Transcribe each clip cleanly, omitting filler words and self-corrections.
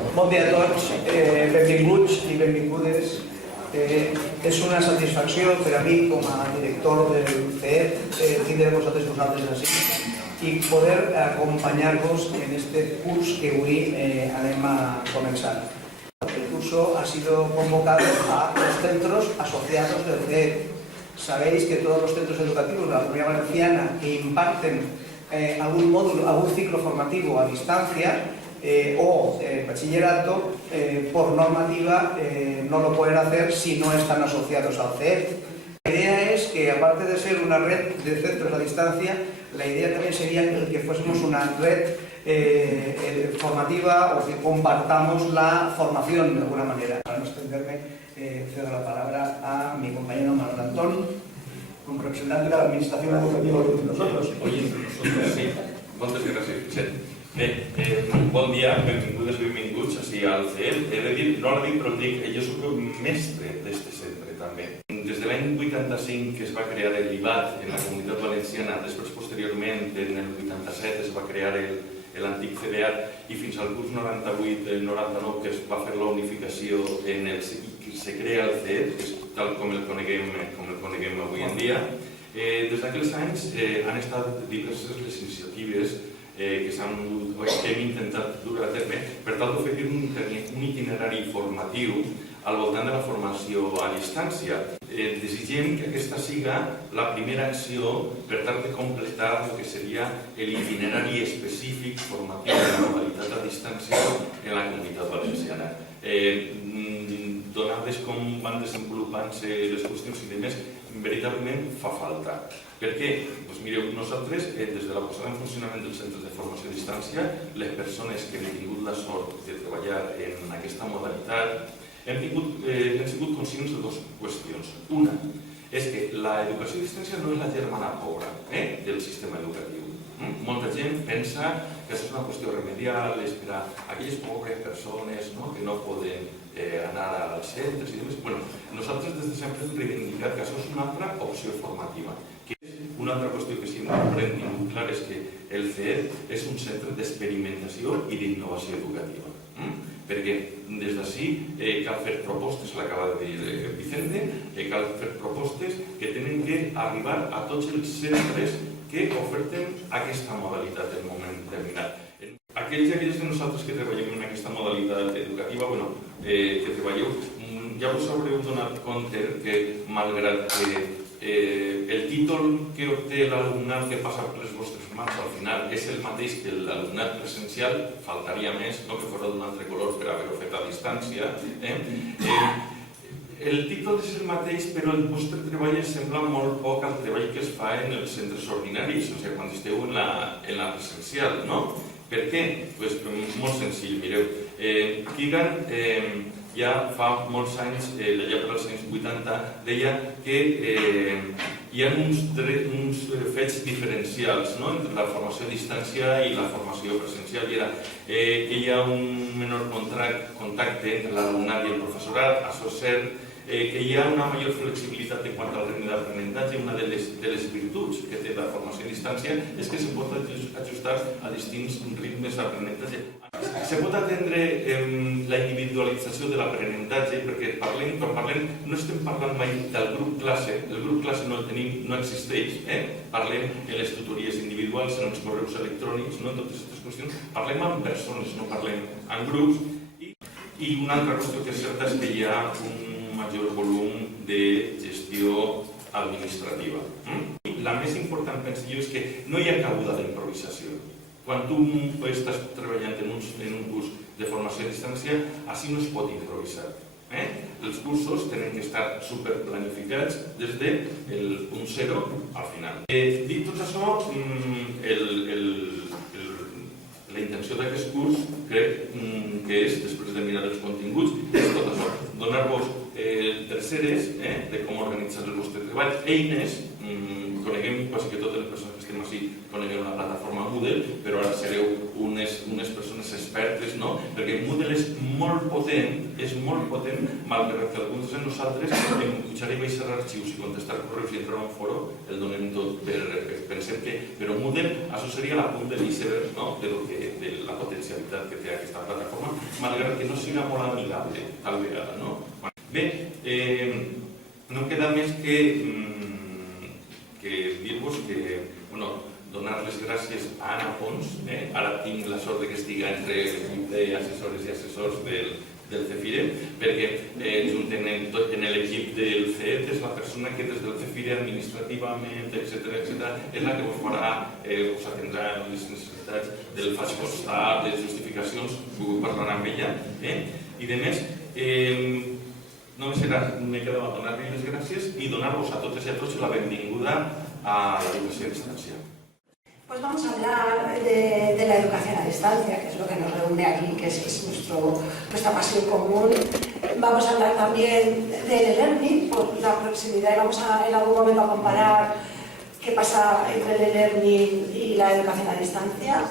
Bon dia a tots, benvinguts i benvingudes. És una satisfacció per a mi com a director del CEEP tindre vosaltres així i poder acompanyar-vos en este curs que avui anem a començar. El curso ha sido convocado a los centros asociados del CEEP. Sabéis que todos los centros educativos de la Comunidad Valenciana que imparten algún módulo, algún ciclo formativo a distancia o bachillerato, por normativa no lo pueden hacer si no están asociados al CEEP. La idea es que, aparte de ser una red de centros a distancia, la idea también sería el que fuésemos una red formativa o que compartamos la formación de alguna manera. Para no extenderme, cedo la palabra a mi compañero Manuel Antón, como representante de la Administración Educativa de nosotros. Oye, nosotros sí. Moltes gràcies. Bé, bon dia, benvingudes, benvinguts al CEEP. He de dir, no l'he dit, però dic, jo soc mestre d'aquest centre també. Des de l'any 85 que es va crear l'IVAT en la Comunitat Valenciana, després posteriorment en el 87 es va crear l'antic CDEAT i fins al curs 98-99 que es va fer la unificació i se crea el CEEP, que és tal com el coneguem avui en dia. Des d'aquells anys han estat diverses les iniciatives que hem intentat dur a terme per tal d'oferir un itinerari formatiu al voltant de la formació a distància. Desitgem que aquesta siga la primera acció per tal de completar el que seria l'itinerari específic formatiu de la modalitat a distància en la Comunitat Valenciana. Donades com van desenvolupant-se les qüestions i demés, veritablement fa falta. Per què? Doncs mireu, nosaltres, des de la posada en funcionament dels centres de formació a distància, les persones que hem tingut la sort de treballar en aquesta modalitat, hem sigut conscients de dues qüestions. Una és que l'educació a distància no és la germana pobra del sistema educatiu. Molta gent pensa que això és una qüestió remedial, és per a aquelles pobres persones que no poden anar als centres i demés. Nosaltres des de sempre hem reivindicat que això és una altra opció formativa. Una altra qüestió que sempre hem tingut clar és que el CEEP és un centre d'experimentació i d'innovació educativa. Perquè des d'ací cal fer propostes, l'acaba de dir Vicente, cal fer propostes que tenen que arribar a tots els centres que oferten aquesta modalitat en un moment determinat. Aquells i aquelles de nosaltres que treballem en aquesta modalitat educativa, que treballeu, ja us haureu donat compte que, malgrat que el títol que obté l'alumnat que passa per les vostres mans al final és el mateix que l'alumnat presencial, faltaria més, no que fos d'un altre color per haver-ho fet a distància. El títol és el mateix, però el vostre treball sembla molt poc al treball que es fa en els centres ordinaris, o sigui, quan esteu en la presencial, no? Per què? Doncs molt senzill, mireu. Keegan ja fa molts anys, allà per als anys 80, deia que hi ha uns fets diferencials entre la formació a distància i la formació presencial. I era que hi ha un menor contacte entre l'alumnat i el professorat, això és cert, que hi ha una major flexibilitat en quant al ritme d'aprenentatge. Una de les virtuts que té la formació a distància és que se pot ajustar a distints ritmes d'aprenentatge. Se pot atendre la individualització de l'aprenentatge perquè quan parlem no estem parlant mai del grup classe, el grup classe no el tenim, no existeix, parlem en les tutories individuals, en els correus electrònics, en totes aquestes qüestions, parlem amb persones, no parlem en grups. I una altra qüestió que és certa és que hi ha un major volum de gestió administrativa. La més important, penso jo, és que no hi ha cabuda d'improvisació. Quan tu estàs treballant en un curs de formació a distància, així no es pot improvisar. Els cursos tenen que estar superplanificats des del punt zero al final. Dit tot això, la intenció d'aquest curs crec que és, després de mirar els continguts, és tot això, donar-vos terceres de com organitzar el vostre treball, eines, coneguem quasi que totes les persones que estem així coneguem la plataforma Moodle, però ara sereu unes persones expertes, no? Perquè Moodle és molt potent, malgrat que alguns de nosaltres, en pujar i baixar arxius i contestar correus i entrar a un foro, el donem tot pensem que... Però Moodle, això seria la punt de l'iceberg, no? De la potencialitat que té aquesta plataforma, malgrat que no siga molt amigable, tal vegada, no? Bé, no queda més que dir-vos que, donar les gràcies a Anna Pons. Ara tinc la sort que estigui entre l'equip d'assessores i assessors del CEFIRE, perquè en l'equip del CET és la persona que des del CEFIRE administrativament, etc., és la que us atendrà les necessitats del faig constar, de justificacions, puc parlar amb ella. I de més, només m'he quedat a donar-li les gràcies i donar-vos a totes i a tots la benvinguda a l'educació a distancia. Pues vamos a hablar de la educación a distancia, que es lo que nos reúne aquí, que es nuestra pasión común. Vamos a hablar también del e-learning, por la proximidad, y vamos en algún momento a comparar qué pasa entre el e-learning y la educación a distancia.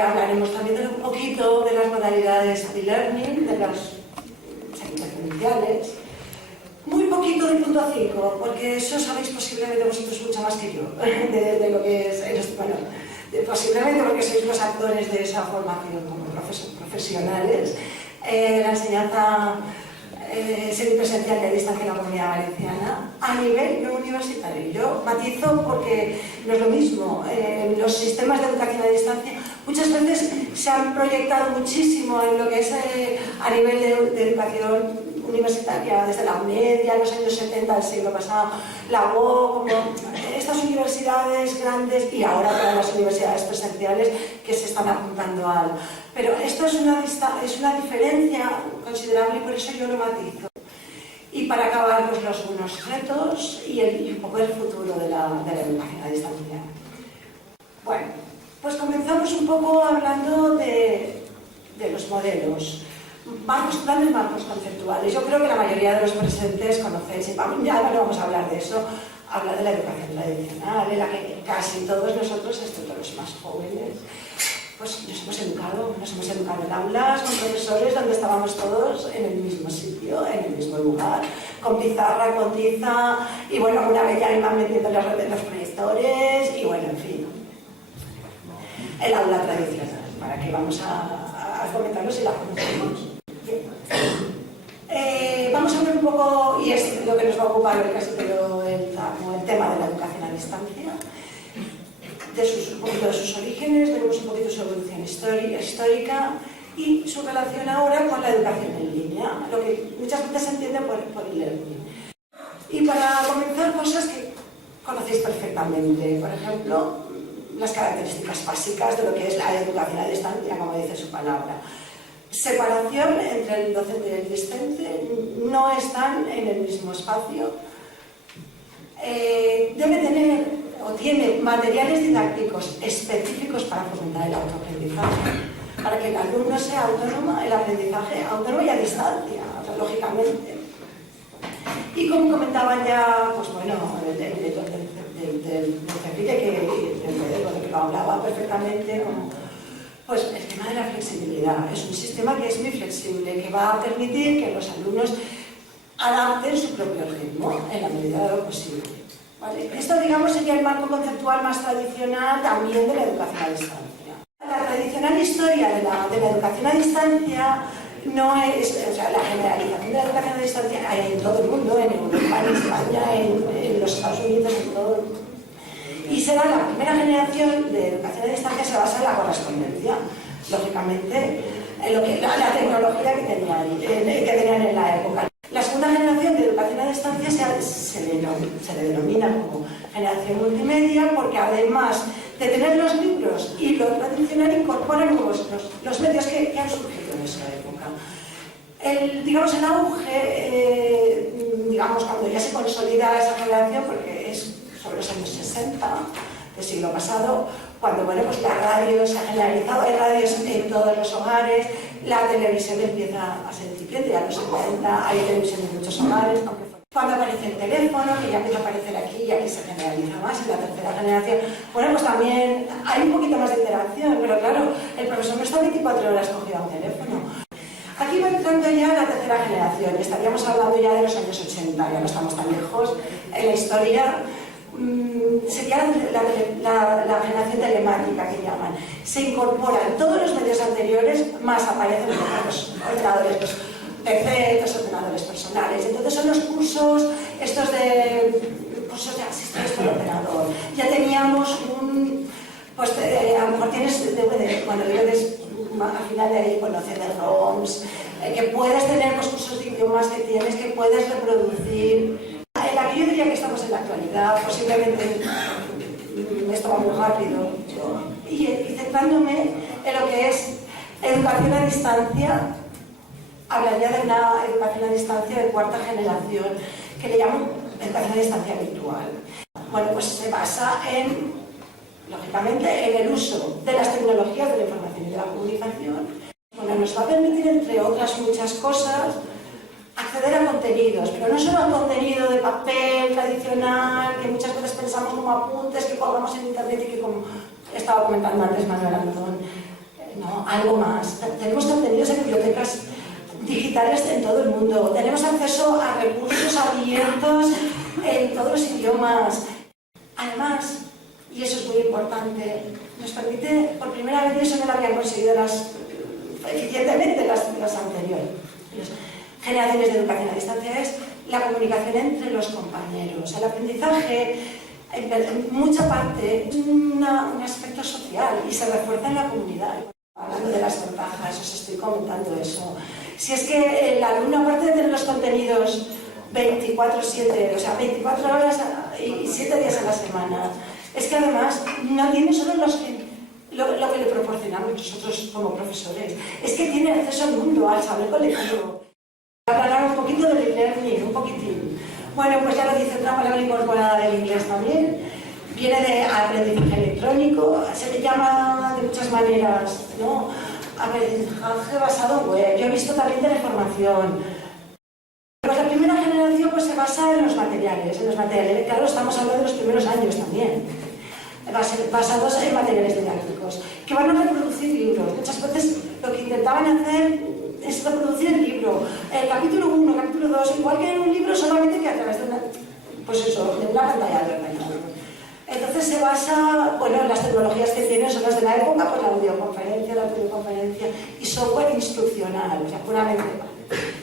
Hablaremos también un poquito de las modalidades de e-learning, de las semipresenciales. Muy poquito del punto 5, porque eso sabéis posiblemente vosotros mucho más que yo, de lo que es, posiblemente porque sois los actores de esa formación como profesionales. La enseñanza semipresencial y a distancia en la Comunidad Valenciana a nivel no universitario. Yo matizo porque no es lo mismo. Los sistemas de educación a distancia muchas veces se han proyectado muchísimo en lo que es a nivel de educación universitaria, desde la UNED, ya en los años 70 del siglo pasado, la UOC, como estas universidades grandes y ahora todas las universidades presenciales que se están apuntando al... Pero esto es una diferencia considerable y por eso yo lo matizo. Y para acabar, pues los retos y un poco el futuro de la educación a distancia. Bueno, pues comenzamos un poco hablando de los modelos. Grandes marcos conceptuales. Yo creo que la mayoría de los presentes conocéis, y ya no vamos a hablar de eso, hablar de la educación tradicional, en la que casi todos nosotros, excepto los más jóvenes, pues nos hemos educado en aulas, con profesores donde estábamos todos en el mismo sitio, en el mismo lugar, con pizarra, con tiza, y bueno, una vez ya iban metiendo los proyectores, y bueno, en fin. El aula tradicional, para que vamos a comentarlo si la conocemos. Vamos a ver un poco, y es lo que nos va a ocupar hoy casi todo el tema de la educación a distancia, un poquito de sus orígenes, veremos un poquito su evolución histórica y su relación ahora con la educación en línea, lo que muchas veces se entiende por e-learning. Y para comenzar, cosas que conocéis perfectamente, por ejemplo, las características básicas de lo que es la educación a distancia, como dice su palabra. Separación entre el docente y el discente, no están en el mismo espacio. Debe tener o tiene materiales didácticos específicos para fomentar el autoaprendizaje, para que el alumno sea autónomo, el aprendizaje autónomo y a distancia, lógicamente. Y como comentaban ya, pues bueno, el director del CEFIRE, que lo hablaba perfectamente, pues el tema de la flexibilidad. Es un sistema que es muy flexible, que va a permitir que los alumnos adapten su propio ritmo en la medida de lo posible. ¿Vale? Esto, digamos, sería el marco conceptual más tradicional también de la educación a distancia. La tradicional historia de la educación a distancia no es, o sea, la generalización de la educación a distancia hay en todo el mundo, en Europa, en España, en los Estados Unidos, en todo el mundo. Y será la primera generación de educación a distancia, se basa en la correspondencia, lógicamente, en lo que, la tecnología que tenían en la época. La segunda generación de educación a distancia se le denomina como generación multimedia porque además de tener los libros y lo tradicional incorporan los medios que han surgido en esa época. El auge, cuando ya se consolida esa generación, porque es sobre los años 60 del siglo pasado, cuando pues la radio se ha generalizado, hay radios en todos los hogares, la televisión empieza a ser incipiente, ya en los 70 hay televisión en muchos hogares, aunque Cuando aparece el teléfono, que ya empieza a aparecer aquí y aquí se generaliza más, en la tercera generación, bueno, pues también hay un poquito más de interacción, pero claro, el profesor no está 24 horas cogido a un teléfono. Aquí va entrando ya la tercera generación, estaríamos hablando ya de los años 80, ya no estamos tan lejos en la historia. Sería la generación telemática que llaman. Se incorporan todos los medios anteriores, más aparecen los ordenadores, los PC, los ordenadores personales. Entonces son los cursos, estos de cursos de asistencia por ordenador. Ya teníamos pues a lo mejor tienes DVD, bueno, DVDs al final de ahí, bueno, CD-ROMs, que puedes tener pues, cursos de idiomas que tienes, que puedes reproducir. La que yo diría que estamos en la actualidad, posiblemente esto va muy rápido, y centrándome en lo que es educación a distancia, hablaría de una educación a distancia de cuarta generación, que le llamo educación a distancia virtual. Bueno, pues se basa en, lógicamente, en el uso de las tecnologías de la información y de la comunicación. Bueno, nos va a permitir, entre otras muchas cosas, acceder a contenidos, pero no solo a contenido de papel tradicional, que muchas veces pensamos como apuntes que colgamos en internet y que, como estaba comentando antes Manuel Andón, no, algo más. Tenemos contenidos en bibliotecas digitales en todo el mundo, tenemos acceso a recursos abiertos en todos los idiomas. Además, y eso es muy importante, nos permite, por primera vez, y eso no lo habían conseguido eficientemente las anteriores generaciones de educación a distancia, es la comunicación entre los compañeros. El aprendizaje, en mucha parte, es un aspecto social y se refuerza en la comunidad. Hablando de las ventajas, os estoy comentando eso. Si es que el alumno, aparte de tener los contenidos 24/7, o sea, 24 horas y 7 días a la semana, es que además no tiene solo lo que le proporcionamos nosotros como profesores, es que tiene acceso al mundo, al saber colectivo. Hablar un poquito del e-learning, un poquitín. Bueno, pues ya lo dice otra palabra incorporada del inglés también. Viene de aprendizaje electrónico, se le llama de muchas maneras, ¿no? Aprendizaje basado en web. Yo he visto también teleinformación. Pues la primera generación pues, se basa en los materiales. Claro, estamos hablando de los primeros años también. Basados en materiales didácticos, que van a reproducir libros. Muchas veces lo que intentaban hacer es reproducir el libro, el capítulo 1, capítulo 2, igual que en un libro, solamente que a través de una, pues eso, de una pantalla de ordenador. Entonces se basa, bueno, en las tecnologías que tienen, son las de la época, pues la audioconferencia, la videoconferencia y software instruccional, o sea, puramente.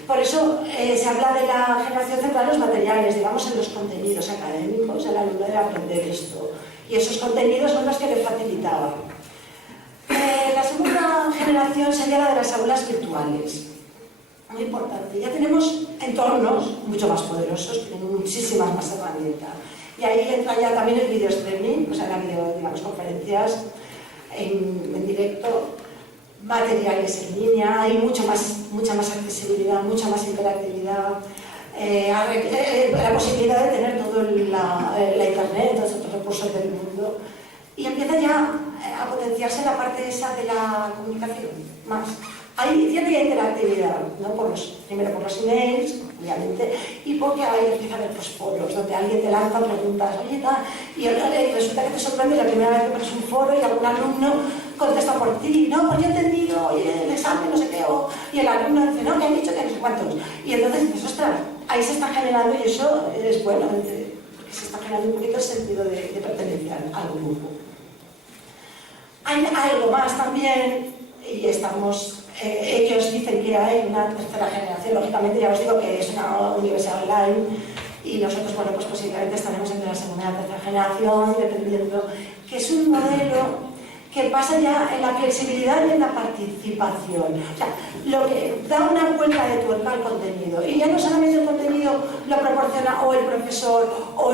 Por eso se habla de la generación centrada en los materiales, digamos, en los contenidos académicos, el alumno debe aprender esto. Y esos contenidos son los que le facilitaban. La segunda generación sería la de las aulas virtuales. Muy importante. Ya tenemos entornos mucho más poderosos, tienen muchísimas más herramientas. Y ahí entra ya también el video streaming, o sea, la video, digamos, conferencias en directo, materiales en línea, hay mucha más accesibilidad, mucha más interactividad. La posibilidad de tener todo la internet, todos estos recursos del mundo, y empieza ya a potenciarse la parte esa de la comunicación más. Hay cierta interactividad, ¿no? Primero por los emails, obviamente, y porque ahí empieza a haber pues, foros donde alguien te lanza preguntas, oye, tal, y resulta que te sorprende la primera vez que pones un foro y algún alumno contesta por ti, no, pues yo he entendido, oye, el examen, no sé qué, y el alumno dice, no, que han dicho que no sé cuántos, y entonces dices, ostras, ahí se está generando, y eso es bueno, porque se está generando un poquito el sentido de pertenencia al grupo. Hay algo más también, y estamos, ellos dicen que hay una tercera generación, lógicamente ya os digo que es una universidad online, y nosotros, bueno, pues posiblemente estaremos entre la segunda y la tercera generación, dependiendo, que es un modelo que pasa ya en la flexibilidad y en la participación. O sea, lo que da una vuelta de tuerca al contenido. Y ya no solamente el contenido lo proporciona o el profesor o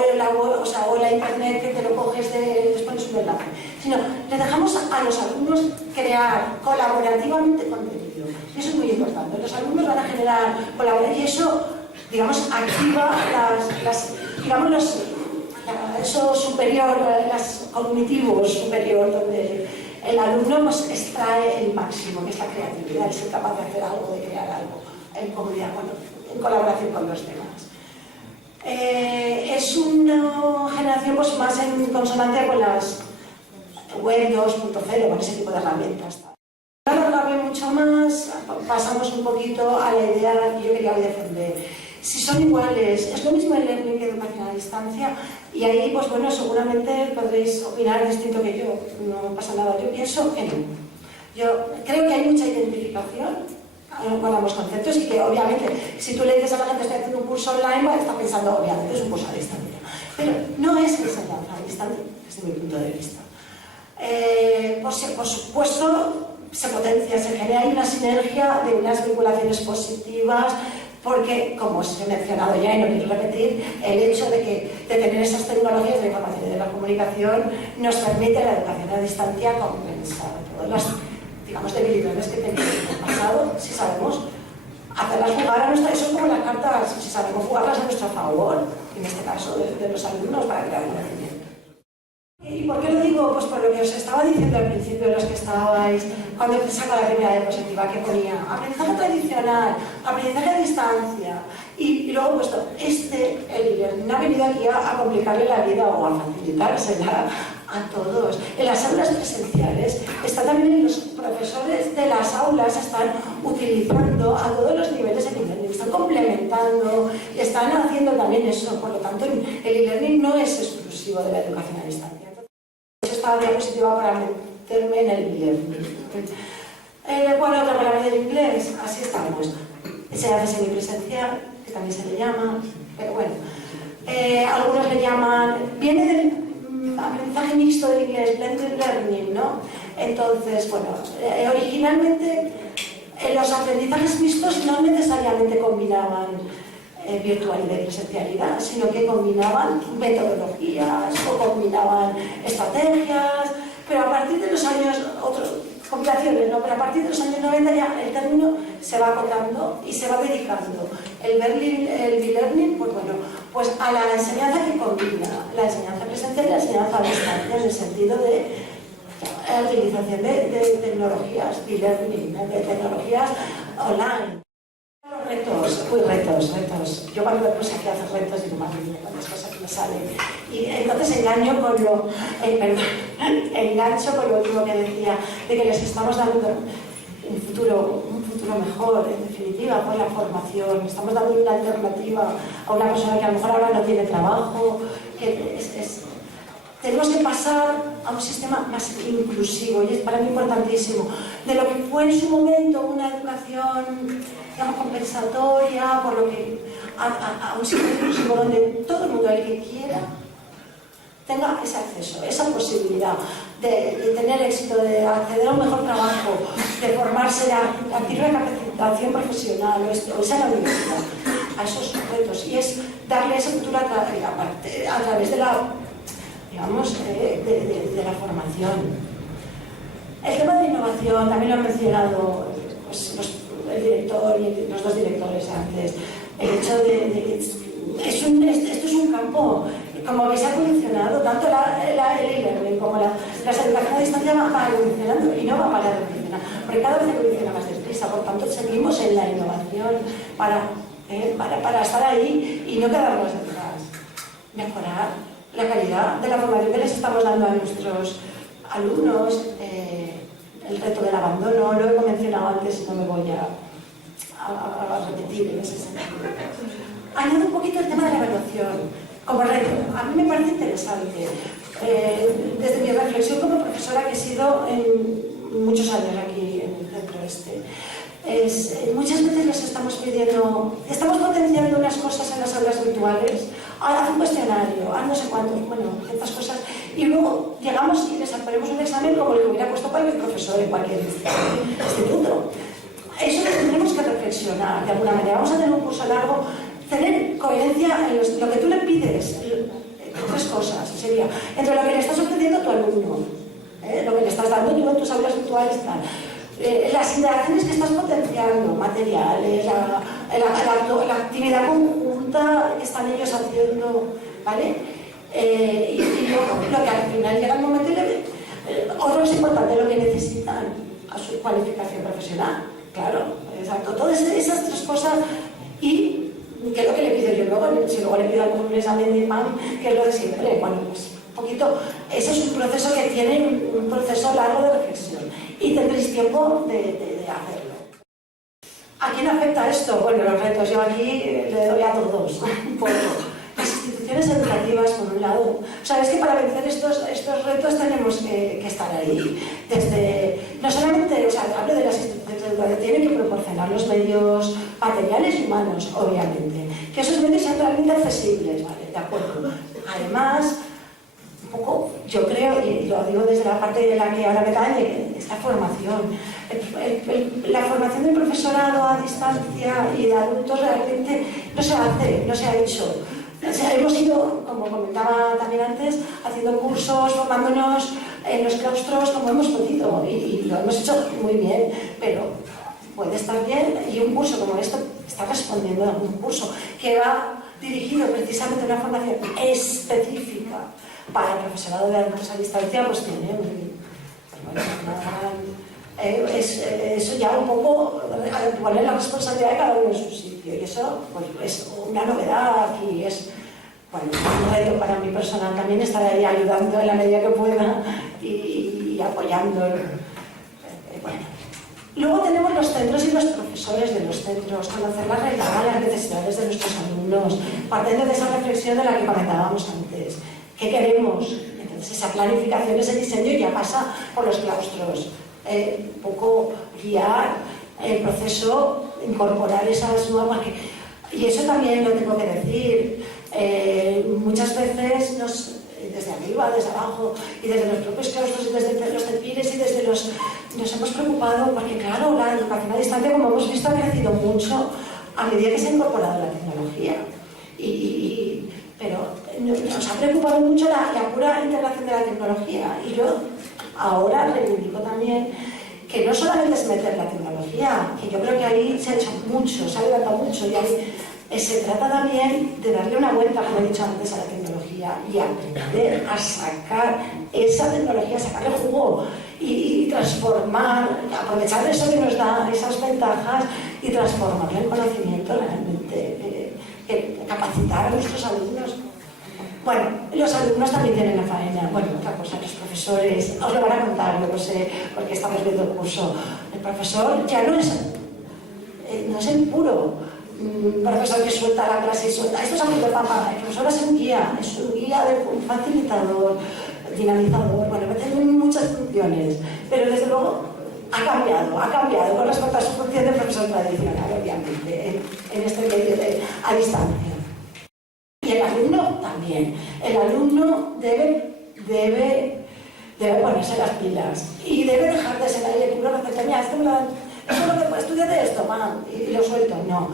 la internet que te lo coges les pones un enlace, sino le dejamos a los alumnos crear colaborativamente contenido. Y eso es muy importante. Los alumnos van a generar colaboración y eso, digamos, activa eso superior, los cognitivos superior, donde el alumno pues, extrae el máximo, que es la creatividad, el ser capaz de hacer algo, de crear algo, en comunidad, en colaboración con los demás. Es una generación pues, más en consonancia con las web 2.0, con ese tipo de herramientas. Para alargarme mucho más, pasamos un poquito a la idea que yo quería hoy defender. Si son iguales, es lo mismo el learning que educación a distancia, y ahí, pues bueno, seguramente podréis opinar distinto que yo, no pasa nada, yo pienso que no. Yo creo que hay mucha identificación con ambos conceptos y que obviamente, si tú le dices a la gente estoy haciendo un curso online, va a estar pensando, obviamente, es un curso a distancia. Pero no es enseñanza a distancia, desde mi punto de vista. Por supuesto, se potencia, se genera ahí una sinergia de unas vinculaciones positivas, porque, como os he mencionado ya y no quiero repetir, el hecho de tener esas tecnologías de la información y de la comunicación nos permite la educación a distancia compensar todas las, digamos, debilidades que tenemos en el pasado, si sabemos hacerlas jugar a nuestra... Eso es como las cartas, si sabemos jugarlas a nuestro favor, en este caso de los alumnos, para crear conocimiento. ¿Y por qué lo digo? Pues por lo que os estaba diciendo al principio, los que estabais, cuando saco la primera diapositiva que ponía aprendizaje tradicional, aprendizaje a distancia, y luego he puesto el e-learning ha venido aquí a complicarle la vida o a facilitársela a todos. En las aulas presenciales está también los profesores de las aulas están utilizando a todos los niveles el e-learning, están complementando, están haciendo también eso, por lo tanto el e-learning no es exclusivo de la educación a distancia. Esta diapositiva para meterme en el e-learning. Bueno, otra palabra del inglés, así estamos. Se hace semipresencial, que también se le llama, pero bueno. Algunos le llaman, viene del aprendizaje mixto del inglés, blended learning, ¿no? Entonces, bueno, originalmente los aprendizajes mixtos no necesariamente combinaban virtualidad y presencialidad, sino que combinaban metodologías o combinaban estrategias, pero a partir de los años, compilaciones, ¿no? Pero a partir de los años 90 ya el término se va acotando y se va dedicando el e-learning, pues bueno, pues a la enseñanza que combina la enseñanza presencial y la enseñanza a distancia, en el sentido de la utilización de tecnologías e-learning, de tecnologías online. Retos. Yo cuando me puse aquí a hacer retos digo, madre mía, cuántas cosas que me salen. Y entonces engancho con lo último que decía, de que les estamos dando un futuro mejor, en definitiva, por la formación. Estamos dando una alternativa a una persona que a lo mejor ahora no tiene trabajo. Tenemos que pasar a un sistema más inclusivo, y es para mí importantísimo. De lo que fue en su momento una educación, digamos, compensatoria, por lo que a un sistema inclusivo donde todo el mundo, el que quiera, tenga ese acceso, esa posibilidad de tener éxito, de acceder a un mejor trabajo, de formarse, de adquirir una capacitación profesional o irse a la universidad, a esos retos. Y es darle ese futuro a través de la, digamos, de la formación. El tema de la innovación, también lo han mencionado pues, el director y los dos directores antes. El hecho de que esto es un campo, como que se ha evolucionado, tanto el e-learning como las educaciones a distancia van evolucionando y no va a parar de evolucionar, porque cada vez evoluciona más deprisa, por tanto seguimos en la innovación para estar ahí y no quedarnos atrás. Mejorar la calidad de la formación que les estamos dando a nuestros alumnos, el reto del abandono, lo he mencionado antes y no me voy a repetir en ese sentido. Añado un poquito el tema de la evaluación como reto. A mí me parece interesante. Desde mi reflexión como profesora que he sido en muchos años aquí en el centro muchas veces les estamos pidiendo, estamos potenciando unas cosas en las aulas virtuales, haz un cuestionario, haz no sé cuántos, bueno, ciertas cosas, y luego llegamos y les ponemos un examen como el que hubiera puesto cualquier profesor en cualquier instituto. Eso lo tendremos que reflexionar de alguna manera. Vamos a tener un curso largo, tener coherencia en lo que tú le pides, tres cosas sería, entre lo que le estás ofreciendo a tu alumno, lo que le estás dando tú en tus aulas virtuales, tal. Las interacciones que estás potenciando, materiales, la actividad conjunta que están ellos haciendo, ¿vale? Y luego, lo que al final llega el momento y otro es importante, lo que necesitan a su cualificación profesional, claro, exacto, todas esas tres cosas y que es lo que le pido yo luego en si luego le pido algún examen de PAM, que es lo de siempre. Bueno, pues un poquito, ese es un proceso que tiene un proceso largo de reflexión y tendréis tiempo de hacerlo. ¿A quién afecta esto? Bueno, los retos, yo aquí le doy a todos un poco. Las instituciones educativas, por un lado. O sea, es que para vencer estos retos tenemos que estar ahí. No solamente, o sea, hablo de las instituciones educativas, tienen que proporcionar los medios materiales y humanos, obviamente. Que esos medios sean realmente accesibles, ¿vale? De acuerdo. Además, un poco, yo creo, y lo digo desde la parte de la que ahora me cae, es la formación. La formación del profesorado a distancia y de adultos realmente no se hace, no se ha hecho. O sea, hemos ido, como comentaba también antes, haciendo cursos, formándonos en los claustros como hemos podido y lo hemos hecho muy bien, pero puede estar bien y un curso como esto está respondiendo a un curso que va dirigido precisamente a una formación específica para el profesorado de adultos a distancia, pues tiene eso ya un poco poner la responsabilidad de cada uno en su sitio y eso pues, es una novedad y es bueno, un reto para mí personal también estar ahí ayudando en la medida que pueda y apoyando. Bueno. Luego tenemos los centros y los profesores de los centros, conocer la realidad, las necesidades de nuestros alumnos, partiendo de esa reflexión de la que comentábamos antes. ¿Qué queremos? Entonces esa planificación, ese diseño ya pasa por los claustros. Un poco guiar el proceso, incorporar esas nuevas... Y eso también lo tengo que decir. Muchas veces desde arriba, desde abajo, y desde los propios claustros, y desde los CEPIRES, y desde nos hemos preocupado, porque claro, la educación a distancia, como hemos visto, ha crecido mucho a medida que se ha incorporado la tecnología. Pero nos ha preocupado mucho la pura integración de la tecnología. Y yo ahora reivindico también que no solamente es meter la tecnología, que yo creo que ahí se ha hecho mucho, se ha levantado mucho, y ahí se trata también de darle una vuelta, como he dicho antes, a la tecnología y aprender a sacar esa tecnología, sacarle jugo y transformar, aprovechar eso que nos da, esas ventajas y transformarlo en conocimiento realmente, capacitar a nuestros alumnos. Bueno, los alumnos también tienen la faena. Bueno, otra cosa, los profesores, os lo van a contar, yo lo sé, porque estamos viendo el curso. El profesor ya no es el puro profesor que suelta la clase y suelta. Esto es algo de papá. El profesor es un guía, un facilitador, dinamizador, bueno, tiene muchas funciones, pero desde luego ha cambiado con respecto a su función de profesor tradicional, obviamente, en este medio a distancia. Y el alumno también. El alumno debe ponerse las pilas y debe dejar de ser ahí el puro receptor. Mira, esto es lo que puede estudiar de esto, y lo suelto. No.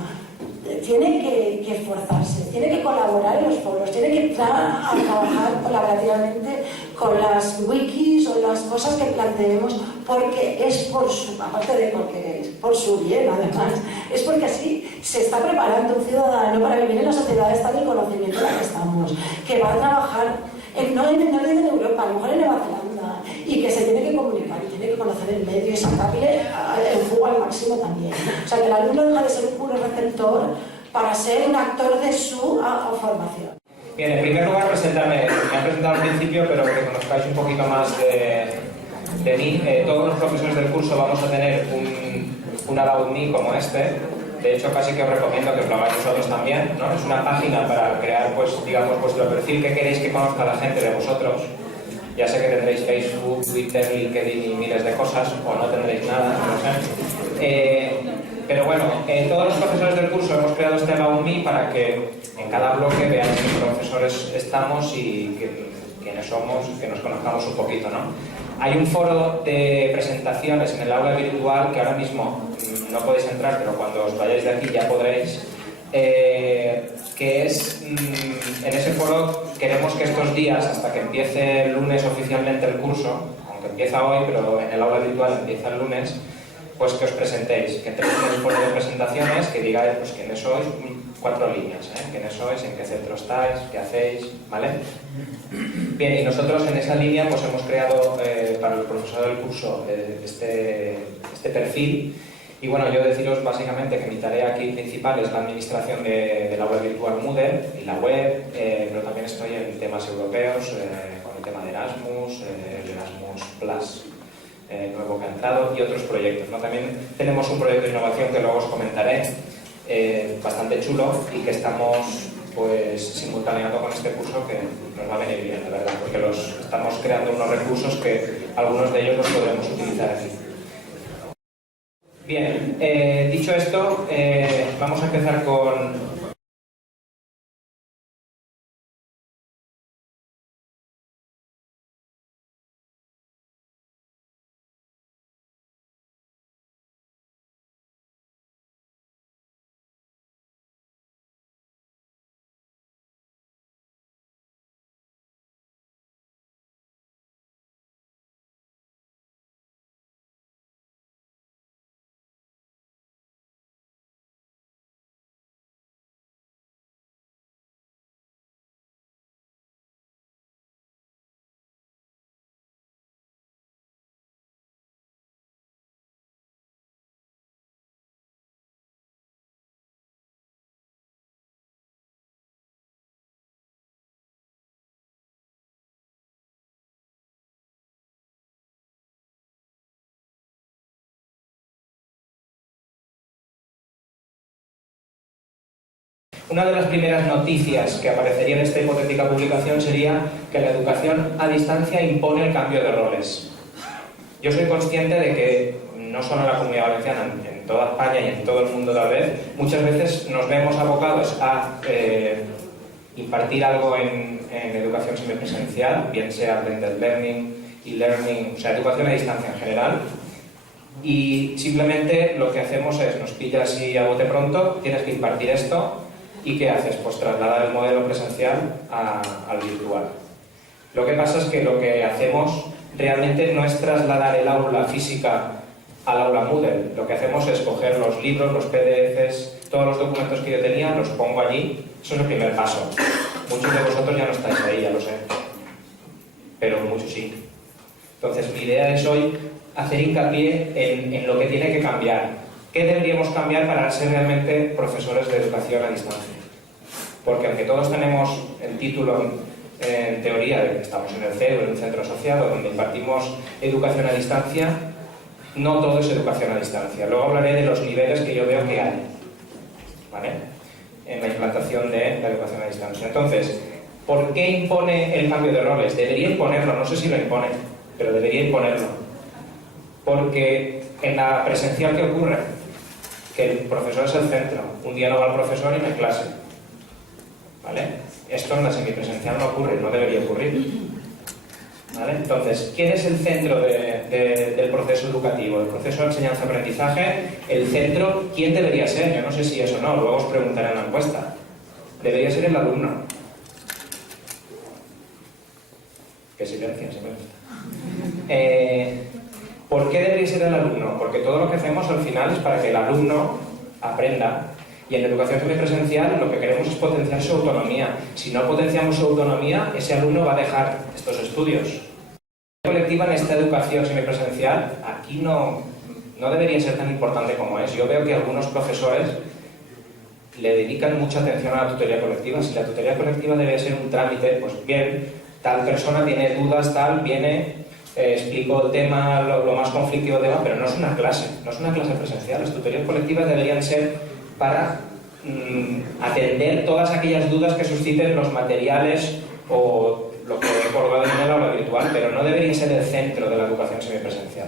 Tiene que esforzarse, tiene que colaborar en los foros, tiene que entrar a trabajar colaborativamente con las wikis o las cosas que planteemos, porque es aparte de porque es por su bien, además, es porque así se está preparando un ciudadano para vivir en la sociedad esta del conocimiento en la que estamos, que va a trabajar, no en Europa, a lo mejor en Nueva Zelanda, y que se tiene que comunicar, y tiene que conocer el medio y sacarle el jugo al máximo también. O sea, que el alumno deja de ser un puro receptor para ser un actor de su formación. Bien, en primer lugar presentarme, me han presentado al principio, pero que conozcáis un poquito más de mí. Todos los profesores del curso vamos a tener un About Me como este. De hecho, casi que os recomiendo que os lo hagáis vosotros también, ¿no? Es una página para crear, pues, digamos, vuestro perfil que queréis que conozca la gente de vosotros. Ya sé que tendréis Facebook, Twitter, LinkedIn y miles de cosas, o no tendréis nada, no lo sé. Pero bueno, todos los profesores del curso hemos creado este About Me para que en cada bloque veáis qué profesores estamos y quiénes somos, que nos conozcamos un poquito, ¿no? Hay un foro de presentaciones en el aula virtual que ahora mismo no podéis entrar, pero cuando os vayáis de aquí ya podréis, que es, en ese foro queremos que estos días, hasta que empiece el lunes oficialmente el curso, aunque empieza hoy, pero en el aula virtual empieza el lunes, pues que os presentéis, que entréis en el foro de presentaciones, que digáis pues quiénes sois, 4 líneas, quiénes sois, en qué centro estáis, qué hacéis, ¿vale? Bien, y nosotros en esa línea pues hemos creado para el profesorado del curso este perfil, Y bueno, yo deciros básicamente que mi tarea aquí principal es la administración del aula virtual Moodle y la web, pero también estoy en temas europeos, con el tema de Erasmus, el Erasmus Plus nuevo que ha entrado y otros proyectos, ¿no? También tenemos un proyecto de innovación que luego os comentaré, bastante chulo y que estamos pues simultaneando con este curso, que nos va a venir bien, la verdad, porque estamos creando unos recursos que algunos de ellos los podremos utilizar aquí. Bien, dicho esto, vamos a empezar con... Una de las primeras noticias que aparecería en esta hipotética publicación sería que la educación a distancia impone el cambio de roles. Yo soy consciente de que, no solo en la Comunidad Valenciana, en toda España y en todo el mundo tal vez, muchas veces nos vemos abocados a impartir algo en educación semipresencial, bien sea blended learning, e-learning, o sea, educación a distancia en general, y simplemente lo que hacemos es, nos pilla así a bote pronto, tienes que impartir esto, ¿y qué haces? Pues trasladar el modelo presencial al virtual. Lo que pasa es que lo que hacemos realmente no es trasladar el aula física al aula Moodle. Lo que hacemos es coger los libros, los PDFs, todos los documentos que yo tenía, los pongo allí. Eso es el primer paso. Muchos de vosotros ya no estáis ahí, ya lo sé. Pero muchos sí. Entonces, mi idea es hoy hacer hincapié en lo que tiene que cambiar. ¿Qué deberíamos cambiar para ser realmente profesores de educación a distancia? Porque aunque todos tenemos el título en teoría de que estamos en el CEU, en un centro asociado donde impartimos educación a distancia, no todo es educación a distancia. Luego hablaré de los niveles que yo veo que hay, ¿vale?, en la implantación de la educación a distancia. Entonces, ¿por qué impone el cambio de roles? Debería imponerlo, no sé si lo impone, pero debería imponerlo. Porque en la presencial, ¿qué ocurre? Que el profesor es el centro. Un día no va el profesor y no hay clase, ¿vale? Esto en la semipresencial no ocurre, no debería ocurrir, ¿vale? Entonces, ¿quién es el centro del proceso educativo? El proceso de enseñanza-aprendizaje, el centro, ¿quién debería ser? Yo no sé si es o no, luego os preguntaré en la encuesta. Debería ser el alumno. Qué silencio, se me gusta. ¿Por qué debería ser el alumno? Porque todo lo que hacemos al final es para que el alumno aprenda. Y en educación semipresencial lo que queremos es potenciar su autonomía. Si no potenciamos su autonomía, ese alumno va a dejar estos estudios. La colectiva en esta educación semipresencial, aquí no debería ser tan importante como es. Yo veo que algunos profesores le dedican mucha atención a la tutoría colectiva. Si la tutoría colectiva debe ser un trámite, pues bien, tal persona tiene dudas, tal, viene... explico el tema, lo más conflictivo del tema, pero no es una clase presencial. Las tutorías colectivas deberían ser para atender todas aquellas dudas que susciten los materiales o lo que he colgado en el aula virtual, pero no debería ser el centro de la educación semipresencial.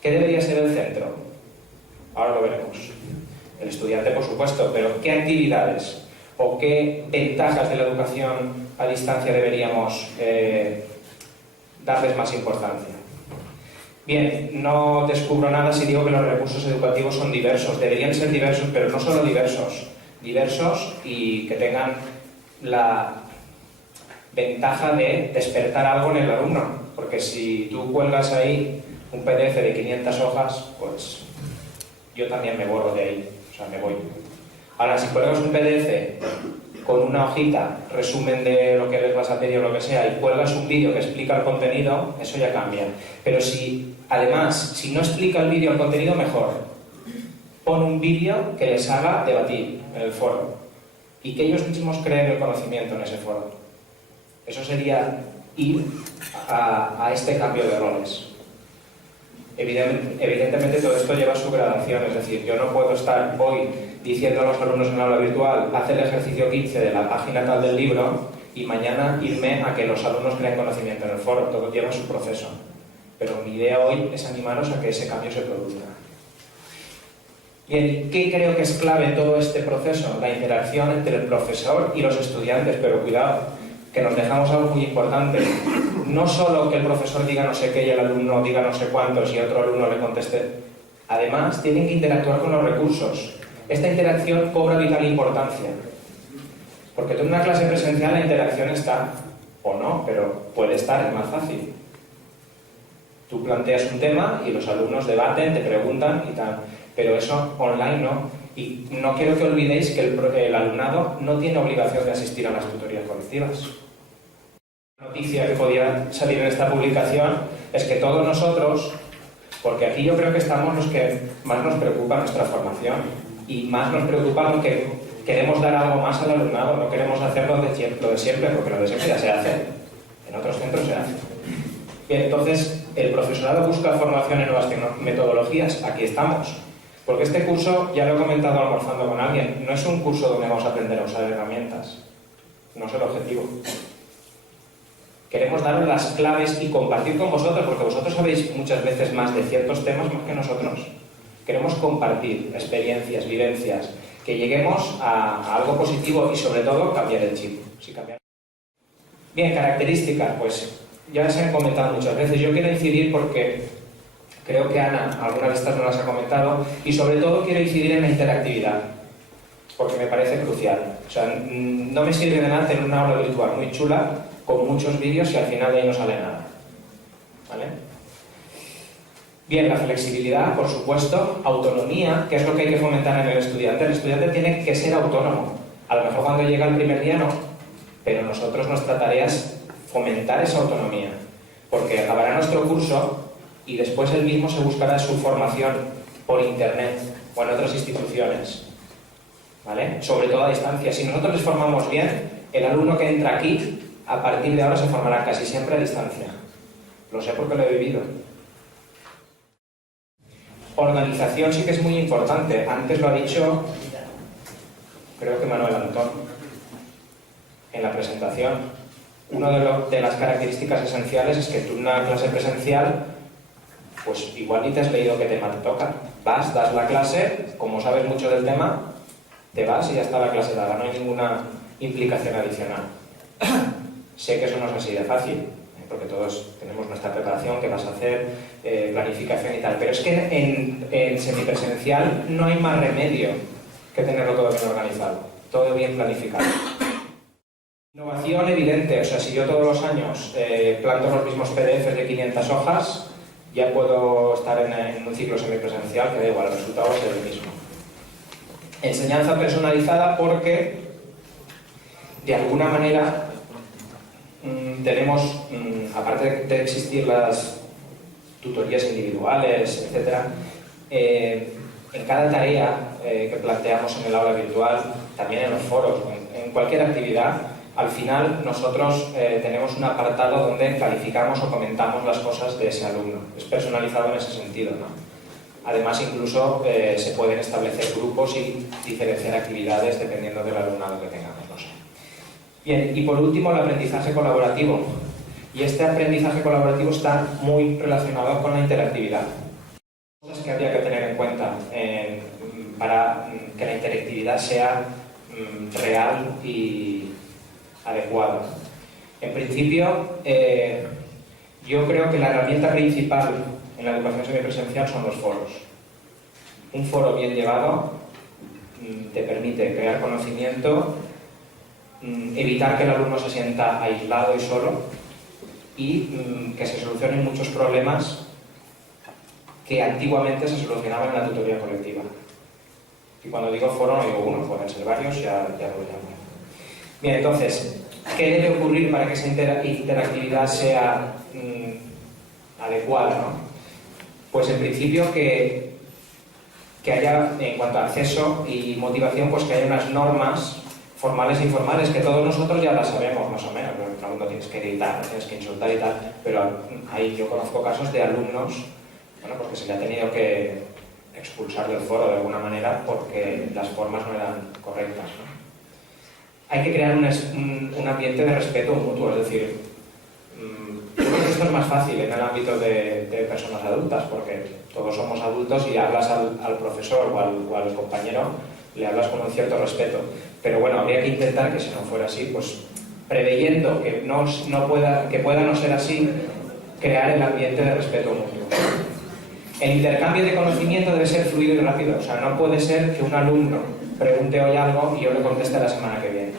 ¿Qué debería ser el centro? Ahora lo veremos. El estudiante, por supuesto, pero ¿qué actividades o qué ventajas de la educación a distancia deberíamos darles más importancia? Bien, no descubro nada si digo que los recursos educativos son diversos. Deberían ser diversos, pero no solo diversos. Diversos y que tengan la ventaja de despertar algo en el alumno. Porque si tú cuelgas ahí un PDF de 500 hojas, pues yo también me borro de ahí. O sea, me voy. Ahora, si cuelgas un PDF con una hojita resumen de lo que les vas a pedir o lo que sea y cuelgas un vídeo que explica el contenido, eso ya cambia. Pero si, además, si no explica el vídeo el contenido, mejor. Pon un vídeo que les haga debatir en el foro y que ellos mismos creen el conocimiento en ese foro. Eso sería ir a este cambio de roles. Evidentemente todo esto lleva su gradación, es decir, yo no puedo estar hoy diciendo a los alumnos en aula virtual haz el ejercicio 15 de la página tal del libro y mañana irme a que los alumnos creen conocimiento en el foro. Todo lleva su proceso, pero mi idea hoy es animaros a que ese cambio se produzca. Bien, ¿qué creo que es clave en todo este proceso? La interacción entre el profesor y los estudiantes, pero cuidado, que nos dejamos algo muy importante. No solo que el profesor diga no sé qué y el alumno diga no sé cuántos y otro alumno le conteste. Además, tienen que interactuar con los recursos. Esta interacción cobra vital importancia. Porque tú en una clase presencial la interacción está, o no, pero puede estar, es más fácil. Tú planteas un tema y los alumnos debaten, te preguntan y tal. Pero eso online no. Y no quiero que olvidéis que el alumnado no tiene obligación de asistir a las tutorías colectivas. La noticia que podía salir en esta publicación es que todos nosotros, porque aquí yo creo que estamos los que más nos preocupa nuestra formación y más nos preocupa lo que queremos dar algo más al alumnado, no queremos hacer lo de siempre, porque lo de siempre ya se hace, en otros centros se hace. Y entonces el profesorado busca formación en nuevas metodologías, aquí estamos. Porque este curso, ya lo he comentado almorzando con alguien, no es un curso donde vamos a aprender a usar herramientas. No es el objetivo. Queremos daros las claves y compartir con vosotros, porque vosotros sabéis muchas veces más de ciertos temas más que nosotros. Queremos compartir experiencias, vivencias, que lleguemos a algo positivo y sobre todo cambiar el chip. Bien, características, pues ya se han comentado muchas veces. Yo quiero incidir porque creo que Ana, algunas de estas no las ha comentado, y sobre todo quiero incidir en la interactividad, porque me parece crucial. O sea, no me sirve de nada tener una aula virtual muy chula, con muchos vídeos y al final de ahí no sale nada. ¿Vale? Bien, la flexibilidad, por supuesto, autonomía, que es lo que hay que fomentar en el estudiante. El estudiante tiene que ser autónomo. A lo mejor cuando llega el primer día no, pero nosotros nuestra tarea es fomentar esa autonomía, porque acabará nuestro curso y después él mismo se buscará su formación por internet o en otras instituciones, ¿vale? Sobre todo a distancia. Si nosotros les formamos bien, el alumno que entra aquí, a partir de ahora se formará casi siempre a distancia. Lo sé porque lo he vivido. Organización sí que es muy importante. Antes lo ha dicho, creo que Manuel Antón, en la presentación. Una de las características esenciales es que tú en una clase presencial pues igual ni te has leído qué tema te toca. Vas, das la clase, como sabes mucho del tema, te vas y ya está la clase dada, no hay ninguna implicación adicional. Sé que eso no es así de fácil, porque todos tenemos nuestra preparación, qué vas a hacer, planificación y tal, pero es que en semipresencial no hay más remedio que tenerlo todo bien organizado, todo bien planificado. Innovación evidente, o sea, si yo todos los años planto los mismos PDFs de 500 hojas, ya puedo estar en un ciclo semipresencial que da igual, el resultado va a ser el mismo. Enseñanza personalizada porque, de alguna manera, tenemos, aparte de existir las tutorías individuales, etc., en cada tarea que planteamos en el aula virtual, también en los foros, en cualquier actividad, al final nosotros tenemos un apartado donde calificamos o comentamos las cosas de ese alumno. Es personalizado en ese sentido, ¿no? Además, incluso se pueden establecer grupos y diferenciar actividades dependiendo del alumnado que tengamos, no sé. Bien, y por último, el aprendizaje colaborativo. Y este aprendizaje colaborativo está muy relacionado con la interactividad. Cosas que habría que tener en cuenta para que la interactividad sea real y adecuada. En principio, yo creo que la herramienta principal en la educación semipresencial son los foros. Un foro bien llevado te permite crear conocimiento, evitar que el alumno se sienta aislado y solo y que se solucionen muchos problemas que antiguamente se solucionaban en la tutoría colectiva. Y cuando digo foro no digo uno, pueden ser varios, ya lo llamo. Bien, entonces, ¿qué debe ocurrir para que esa interactividad sea adecuada, ¿no? Pues en principio que haya, en cuanto a acceso y motivación, pues que haya unas normas formales e informales, que todos nosotros ya las sabemos más o menos, no tienes que gritar, no tienes que insultar y tal, pero ahí yo conozco casos de alumnos, bueno, porque se le ha tenido que expulsar del foro de alguna manera porque las formas no eran correctas, ¿no? Hay que crear un ambiente de respeto mutuo, es decir, yo creo que esto es más fácil en el ámbito de personas adultas, porque todos somos adultos y hablas al profesor o al compañero, le hablas con un cierto respeto. Pero bueno, habría que intentar que si no fuera así, pues preveyendo que pueda no ser así, crear el ambiente de respeto mutuo. El intercambio de conocimiento debe ser fluido y rápido, o sea, no puede ser que un alumno pregunte hoy algo y yo le conteste la semana que viene.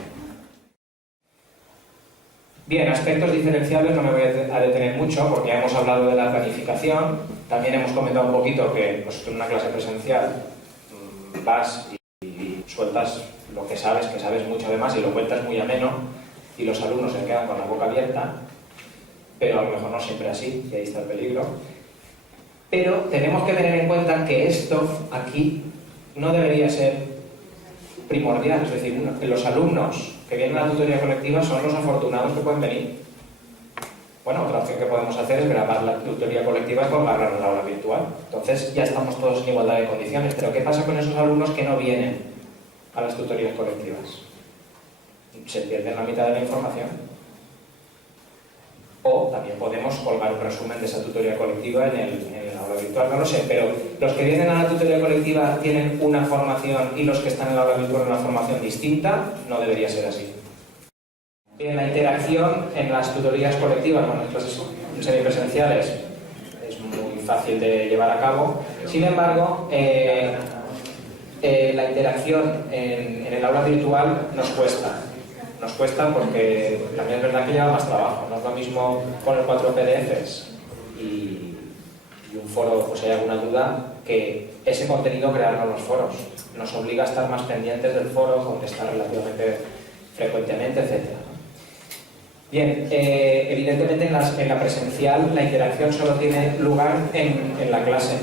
Bien, aspectos diferenciables no me voy a detener mucho porque ya hemos hablado de la planificación, también hemos comentado un poquito que pues, en una clase presencial vas y sueltas lo que sabes mucho además y lo cuentas muy ameno y los alumnos se quedan con la boca abierta, pero a lo mejor no siempre así, y ahí está el peligro. Pero tenemos que tener en cuenta que esto aquí no debería ser primordial, es decir, los alumnos que vienen a la tutoría colectiva son los afortunados que pueden venir. Bueno, otra opción que podemos hacer es grabar la tutoría colectiva y colgarla en la aula virtual. Entonces ya estamos todos en igualdad de condiciones, pero ¿qué pasa con esos alumnos que no vienen a las tutorías colectivas? Se pierden la mitad de la información. O también podemos colgar un resumen de esa tutoría colectiva en el aula virtual, no lo sé, pero los que vienen a la tutoría colectiva tienen una formación y los que están en la aula virtual una formación distinta, no debería ser así. Bien, la interacción en las tutorías colectivas, bueno, en clases semipresenciales es muy fácil de llevar a cabo, sin embargo, la interacción en el aula virtual nos cuesta. Nos cuesta porque también es verdad que lleva más trabajo. No es lo mismo poner 4 PDFs y un foro, pues hay alguna duda, que ese contenido crearlo en los foros. Nos obliga a estar más pendientes del foro, contestar relativamente frecuentemente, etc. Bien, evidentemente en la presencial la interacción solo tiene lugar en la clase,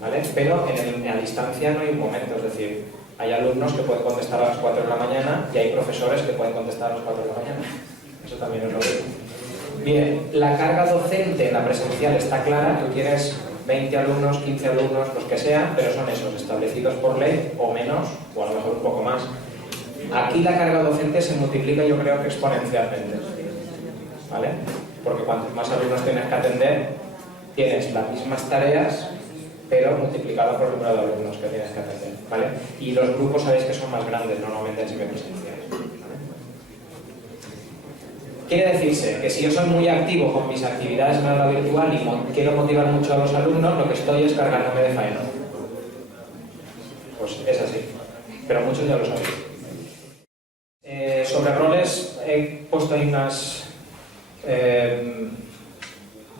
¿vale? Pero en la distancia no hay un momento, es decir, hay alumnos que pueden contestar a las 4 de la mañana y hay profesores que pueden contestar a las 4 de la mañana. Eso también es lo mismo. Bien, la carga docente en la presencial está clara. Tú tienes 20 alumnos, 15 alumnos, los que sean, pero son esos establecidos por ley o menos, o a lo mejor un poco más. Aquí la carga docente se multiplica, yo creo que exponencialmente, ¿vale? Porque cuantos más alumnos tienes que atender, tienes las mismas tareas, pero multiplicado por el número de alumnos que tienes que atender, ¿vale? Y los grupos sabéis que son más grandes normalmente en semipresenciales, ¿vale? Quiere decirse que si yo soy muy activo con mis actividades en el aula virtual y quiero motivar mucho a los alumnos, lo que estoy es cargándome de faena. Pues es así, pero muchos ya lo sabéis. Sobre roles he puesto ahí unas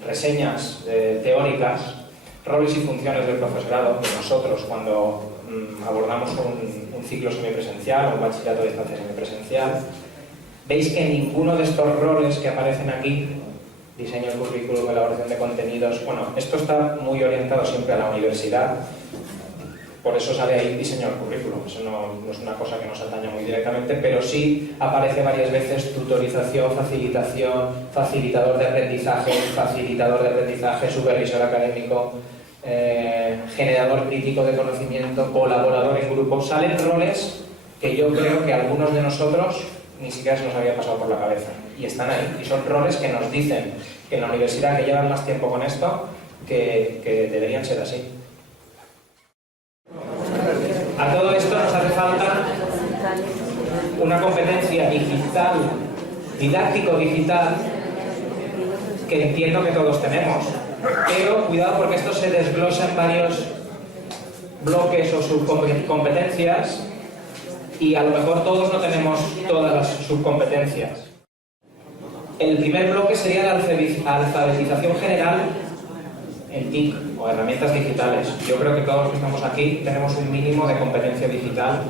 reseñas teóricas. Roles y funciones del profesorado, que nosotros cuando abordamos un ciclo semipresencial o un bachillerato de distancia semipresencial, veis que ninguno de estos roles que aparecen aquí, diseño del currículum, elaboración de contenidos, bueno, esto está muy orientado siempre a la universidad, por eso sale ahí diseño del currículum, eso no es una cosa que nos atañe muy directamente, pero sí aparece varias veces tutorización, facilitación, facilitador de aprendizaje, supervisor académico, generador crítico de conocimiento, colaborador en grupo. Salen roles que yo creo que algunos de nosotros ni siquiera se nos había pasado por la cabeza y están ahí, y son roles que nos dicen que en la universidad, que llevan más tiempo con esto, que deberían ser así. A todo esto nos hace falta una competencia digital, didáctico-digital, que entiendo que todos tenemos. Pero cuidado porque esto se desglosa en varios bloques o subcompetencias y a lo mejor todos no tenemos todas las subcompetencias. El primer bloque sería la alfabetización general en TIC o herramientas digitales. Yo creo que todos los que estamos aquí tenemos un mínimo de competencia digital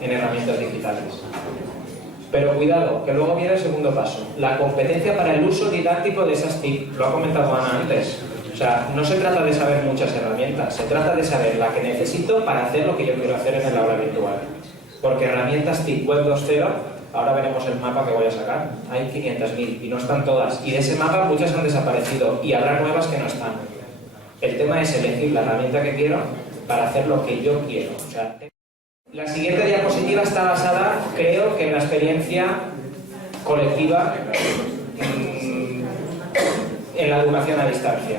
en herramientas digitales. Pero cuidado, que luego viene el segundo paso, la competencia para el uso didáctico de esas TIC. Lo ha comentado Ana antes. O sea, no se trata de saber muchas herramientas, se trata de saber la que necesito para hacer lo que yo quiero hacer en el aula virtual. Porque herramientas TIC Web 2.0, ahora veremos el mapa que voy a sacar, hay 500.000 y no están todas. Y de ese mapa muchas han desaparecido y habrá nuevas que no están. El tema es elegir la herramienta que quiero para hacer lo que yo quiero. O sea, la siguiente diapositiva está basada, creo, que en la experiencia colectiva en la educación a distancia.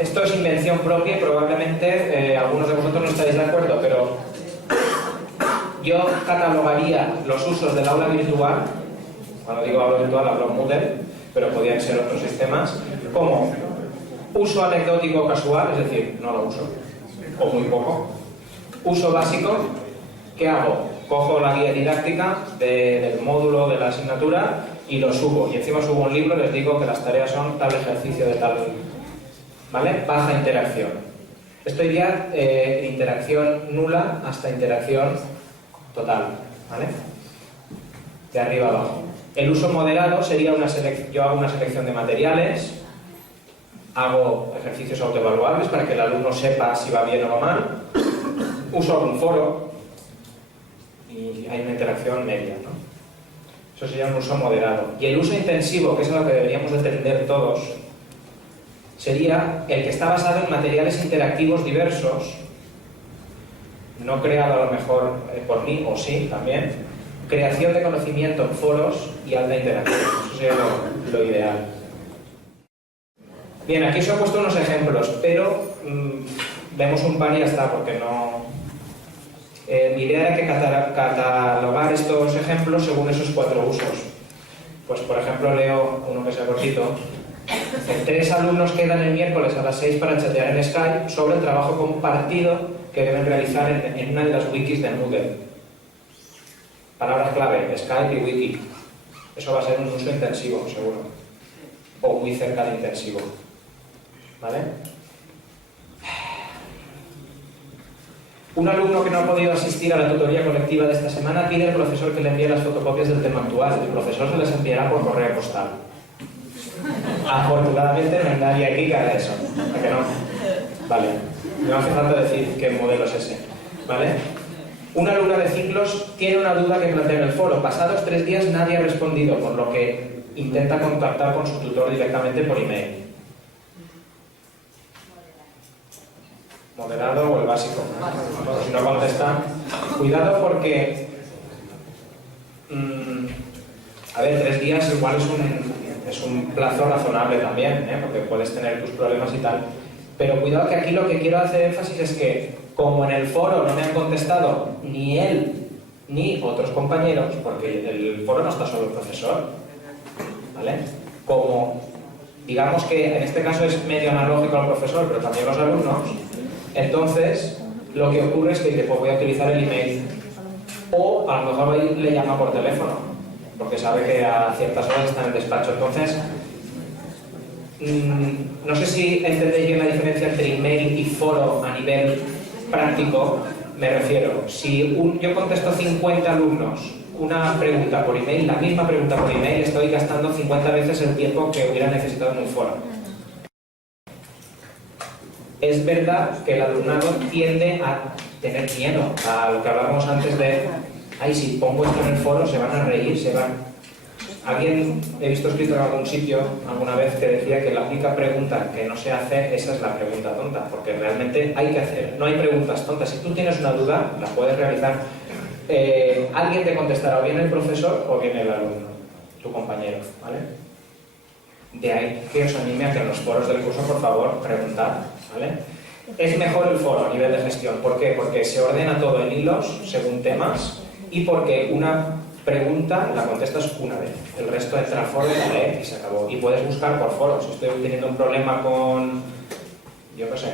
Esto es invención propia y probablemente algunos de vosotros no estáis de acuerdo, pero yo catalogaría los usos del aula virtual, cuando digo aula virtual hablo Moodle, pero podrían ser otros sistemas, como uso anecdótico casual, es decir, no lo uso, o muy poco. Uso básico, ¿qué hago? Cojo la guía didáctica del módulo de la asignatura y lo subo. Y encima subo un libro y les digo que las tareas son tal ejercicio de tal... ¿Vale? Baja interacción. Esto iría de interacción nula hasta interacción total. ¿Vale? De arriba abajo. El uso moderado sería yo hago una selección de materiales, hago ejercicios autoevaluables para que el alumno sepa si va bien o va mal, uso algún foro y hay una interacción media, ¿no? Eso sería un uso moderado. Y el uso intensivo, que es lo que deberíamos de entender todos, sería el que está basado en materiales interactivos diversos, no creado a lo mejor por mí, o sí, también, creación de conocimiento en foros y alta interacción. Eso sería lo ideal. Bien, aquí os he puesto unos ejemplos, pero vemos un par y ya está, porque no... mi idea era que catalogar estos ejemplos según esos 4 usos. Pues, por ejemplo, leo uno que sea cortito. 3 alumnos quedan el miércoles a las 6 para chatear en Skype sobre el trabajo compartido que deben realizar en una de las wikis de Moodle. Palabras clave, Skype y wiki. Eso va a ser un uso intensivo, seguro. O muy cerca de intensivo. ¿Vale? Un alumno que no ha podido asistir a la tutoría colectiva de esta semana pide al profesor que le envíe las fotocopias del tema actual. El profesor se las enviará por correo postal. Afortunadamente no hay nadie aquí que haga eso. ¿A que no? Vale. No hace falta decir qué modelo es ese. ¿Vale? Una alumna de ciclos tiene una duda que plantea en el foro. Pasados 3 días nadie ha respondido, por lo que intenta contactar con su tutor directamente por email. Moderado o el básico. Bueno, si no contesta, cuidado porque... a ver, 3 días igual es un plazo razonable también, porque puedes tener tus problemas y tal. Pero cuidado que aquí lo que quiero hacer énfasis es que, como en el foro no me han contestado ni él ni otros compañeros, porque el foro no está solo el profesor, ¿vale? Como, digamos que en este caso es medio analógico al profesor, pero también los alumnos, entonces lo que ocurre es que dice, pues voy a utilizar el email. O a lo mejor le llama por teléfono, porque sabe que a ciertas horas está en el despacho. Entonces, no sé si entendéis bien la diferencia entre email y foro a nivel práctico. Me refiero, si yo contesto 50 alumnos una pregunta por email, la misma pregunta por email, estoy gastando 50 veces el tiempo que hubiera necesitado en un foro. Es verdad que el alumnado tiende a tener miedo a lo que hablábamos antes de ay, si pongo esto en el foro se van a reír, se van... Alguien, he visto escrito en algún sitio alguna vez que decía que la única pregunta que no se hace, esa es la pregunta tonta, porque realmente hay que hacer, no hay preguntas tontas. Si tú tienes una duda, la puedes realizar. Alguien te contestará o bien el profesor o bien el alumno, tu compañero, ¿vale? De ahí que os anime a que en los foros del curso, por favor, preguntad, ¿vale? Es mejor el foro a nivel de gestión. ¿Por qué? Porque se ordena todo en hilos, según temas, y porque una pregunta la contestas una vez. El resto entra al foro, la lee y se acabó. Y puedes buscar por foro. Si estoy teniendo un problema con, yo qué sé,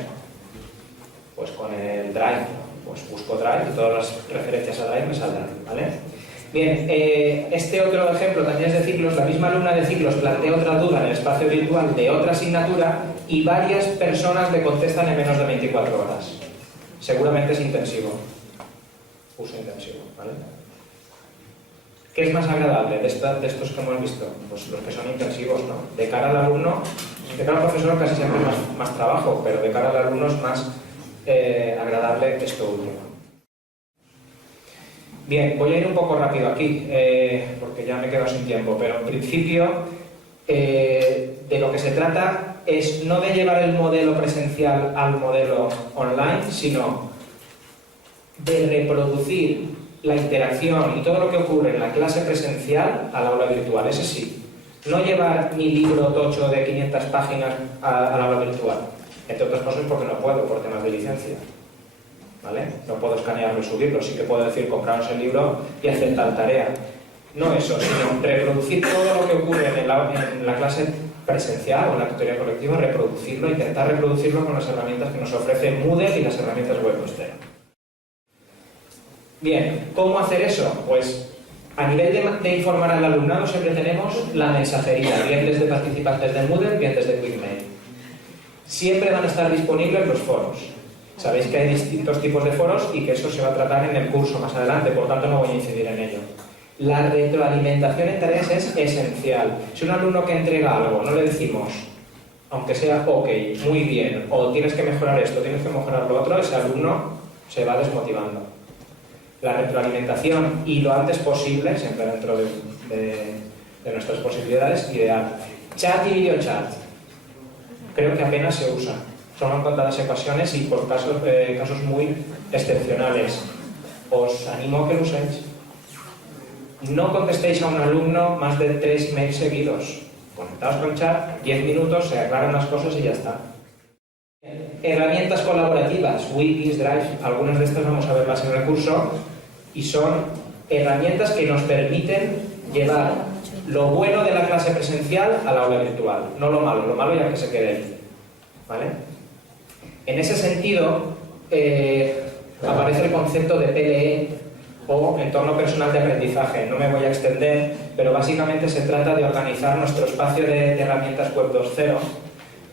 pues con el Drive, pues busco Drive y todas las referencias a Drive me saldrán, ¿vale? Bien, este otro ejemplo también es de ciclos. La misma alumna de ciclos plantea otra duda en el espacio virtual de otra asignatura y varias personas le contestan en menos de 24 horas. Seguramente es intensivo. Uso intensivo, ¿vale? ¿Qué es más agradable de estos que hemos visto? Pues los que son intensivos, ¿no? De cara al alumno, de cara al profesor casi siempre es más trabajo, pero de cara al alumno es más agradable esto último. Bien, voy a ir un poco rápido aquí, porque ya me he quedado sin tiempo, pero en principio de lo que se trata es no de llevar el modelo presencial al modelo online, sino de reproducir la interacción y todo lo que ocurre en la clase presencial al aula virtual. Ese sí, no llevar mi libro tocho de 500 páginas al aula virtual, entre otras cosas porque no puedo, por temas de licencia. ¿Vale? No puedo escanearlo y subirlo, sí que puedo decir compraros el libro y hacer tal tarea. No eso, sino reproducir todo lo que ocurre en la clase presencial o en la tutoría colectiva, reproducirlo, intentar reproducirlo con las herramientas que nos ofrece Moodle y las herramientas web-hostera. Bien, ¿cómo hacer eso? Pues a nivel de informar al alumnado siempre tenemos la mensajería, bien desde participantes de Moodle, bien desde QuickMail. Siempre van a estar disponibles los foros. Sabéis que hay distintos tipos de foros y que eso se va a tratar en el curso más adelante, por tanto no voy a incidir en ello. La retroalimentación en tareas es esencial. Si un alumno que entrega algo no le decimos, aunque sea ok, muy bien, o tienes que mejorar esto, tienes que mejorar lo otro, ese alumno se va desmotivando. La retroalimentación y lo antes posible, siempre dentro de nuestras posibilidades, ideal. Chat y videochat. Creo que apenas se usa. Son en contadas ocasiones y por casos muy excepcionales. Os animo a que lo uséis. No contestéis a un alumno más de 3 emails seguidos. Conectaos con chat, 10 minutos, se aclaran las cosas y ya está. Herramientas colaborativas, Wikis, Drive, algunas de estas vamos a verlas en el curso, y son herramientas que nos permiten llevar lo bueno de la clase presencial al aula virtual, no lo malo ya que se quede ahí. ¿Vale? En ese sentido, aparece el concepto de PLE o entorno personal de aprendizaje. No me voy a extender, pero básicamente se trata de organizar nuestro espacio de herramientas Web 2.0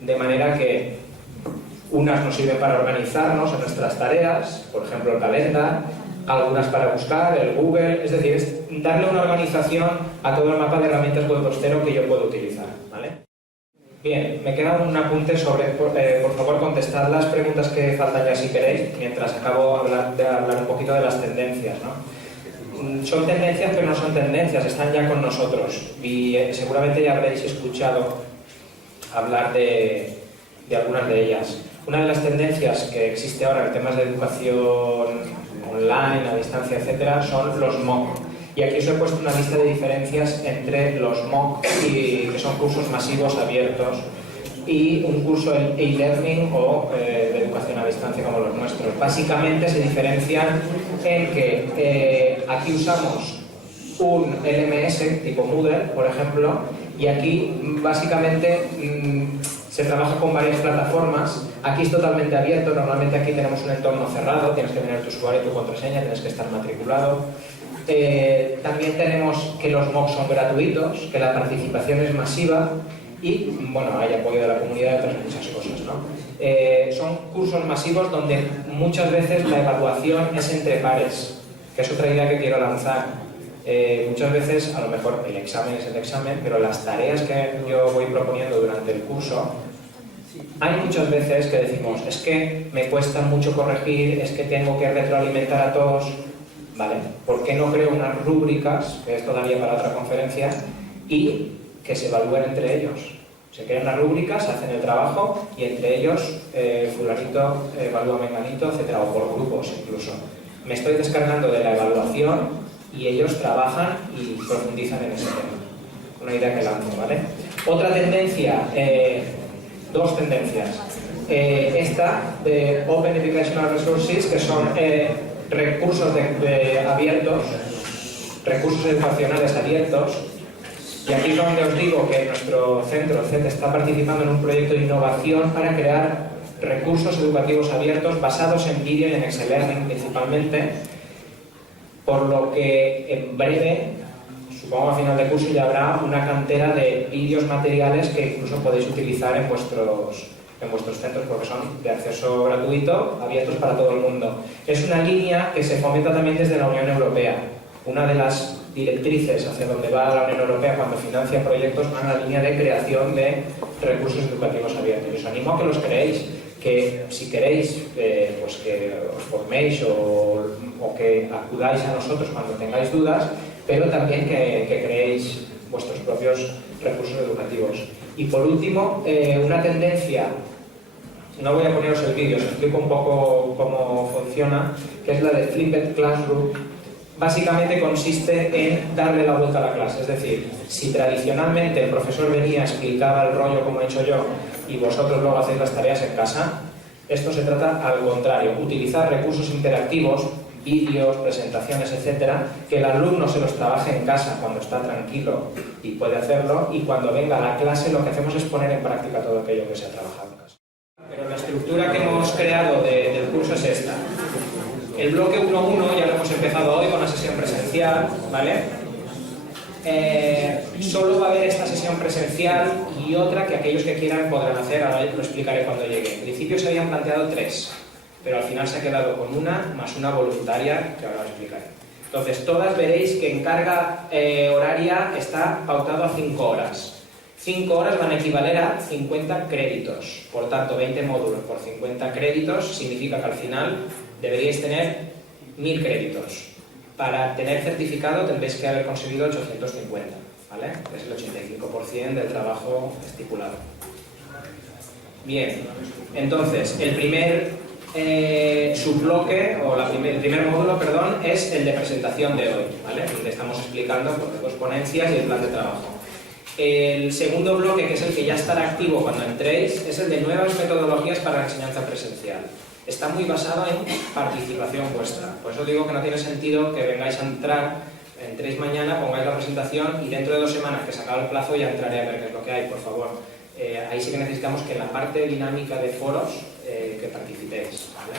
de manera que unas nos sirven para organizarnos en nuestras tareas, por ejemplo el calendar, algunas para buscar, el Google, es decir, es darle una organización a todo el mapa de herramientas Web 2.0 que yo puedo utilizar. ¿Vale? Bien, me queda un apunte sobre, por favor, contestad las preguntas que faltan ya si queréis, mientras acabo de hablar un poquito de las tendencias, ¿no? Son tendencias pero no son tendencias, están ya con nosotros y seguramente ya habréis escuchado hablar de algunas de ellas. Una de las tendencias que existe ahora en temas de educación online, a distancia, etcétera, son los MOOC. Y aquí os he puesto una lista de diferencias entre los MOOC, que son cursos masivos abiertos, y un curso en e-learning o de educación a distancia como los nuestros. Básicamente se diferencian en que aquí usamos un LMS tipo Moodle, por ejemplo, y aquí básicamente se trabaja con varias plataformas. Aquí es totalmente abierto, normalmente aquí tenemos un entorno cerrado, tienes que tener tu usuario y tu contraseña, tienes que estar matriculado. También tenemos que los MOOC son gratuitos, que la participación es masiva y, bueno, hay apoyo de la comunidad y otras muchas cosas, ¿no? Son cursos masivos donde muchas veces la evaluación es entre pares, que es otra idea que quiero lanzar. Muchas veces, a lo mejor el examen es el examen, pero las tareas que yo voy proponiendo durante el curso, hay muchas veces que decimos, es que me cuesta mucho corregir, es que tengo que retroalimentar a todos. ¿Vale? ¿Por qué no creo unas rúbricas, que es todavía para otra conferencia, y que se evalúen entre ellos? Se crean las rúbricas, hacen el trabajo y entre ellos fulanito evalúa menganito, etcétera, o por grupos incluso. Me estoy descargando de la evaluación y ellos trabajan y profundizan en ese tema. Una idea que lanzo, ¿vale? Otra tendencia, dos tendencias. Esta de Open Educational Resources, que son recursos abiertos, recursos educacionales abiertos, y aquí es donde os digo que nuestro centro CET está participando en un proyecto de innovación para crear recursos educativos abiertos basados en vídeo y en Excel Learning principalmente, por lo que en breve, supongo a final de curso, ya habrá una cantera de vídeos materiales que incluso podéis utilizar en vuestros centros, porque son de acceso gratuito, abiertos para todo el mundo. Es una línea que se fomenta también desde la Unión Europea. Una de las directrices hacia donde va la Unión Europea cuando financia proyectos van en la línea de creación de recursos educativos abiertos. Os animo a que los creéis, que si queréis pues que os forméis o que acudáis a nosotros cuando tengáis dudas, pero también que creéis vuestros propios recursos educativos. Y por último, una tendencia, no voy a poneros el vídeo, os explico un poco cómo funciona, que es la de Flipped Classroom. Básicamente consiste en darle la vuelta a la clase, es decir, si tradicionalmente el profesor venía, explicaba el rollo como he hecho yo y vosotros luego hacéis las tareas en casa, esto se trata al contrario, utilizar recursos interactivos, vídeos, presentaciones, etcétera, que el alumno se los trabaje en casa cuando está tranquilo y puede hacerlo, y cuando venga a la clase lo que hacemos es poner en práctica todo aquello que se ha trabajado en casa. Pero la estructura que hemos creado del curso es esta. El bloque 1.1 ya lo hemos empezado hoy con la sesión presencial, ¿vale? Solo va a haber esta sesión presencial y otra que aquellos que quieran podrán hacer, ahora lo explicaré cuando llegue. En principio se habían planteado 3, pero al final se ha quedado con una más una voluntaria que ahora os explicaré. Entonces, todas veréis que en carga horaria está pautado a 5 horas. 5 horas van a equivaler a 50 créditos. Por tanto, 20 módulos por 50 créditos significa que al final deberíais tener 1000 créditos. Para tener certificado tendréis que haber conseguido 850, ¿vale? Es el 85% del trabajo estipulado. Bien, entonces, el primer subbloque, o el primer módulo, perdón, es el de presentación de hoy, ¿vale? Donde estamos explicando pues, 2 ponencias y el plan de trabajo. El segundo bloque, que es el que ya estará activo cuando entréis, es el de nuevas metodologías para la enseñanza presencial. Está muy basado en participación vuestra. Por eso digo que no tiene sentido que vengáis a entrar, entréis mañana, pongáis la presentación y dentro de 2 semanas que se acaba el plazo ya entraré a ver qué es lo que hay, por favor. Ahí sí que necesitamos que en la parte dinámica de foros que participéis, ¿vale?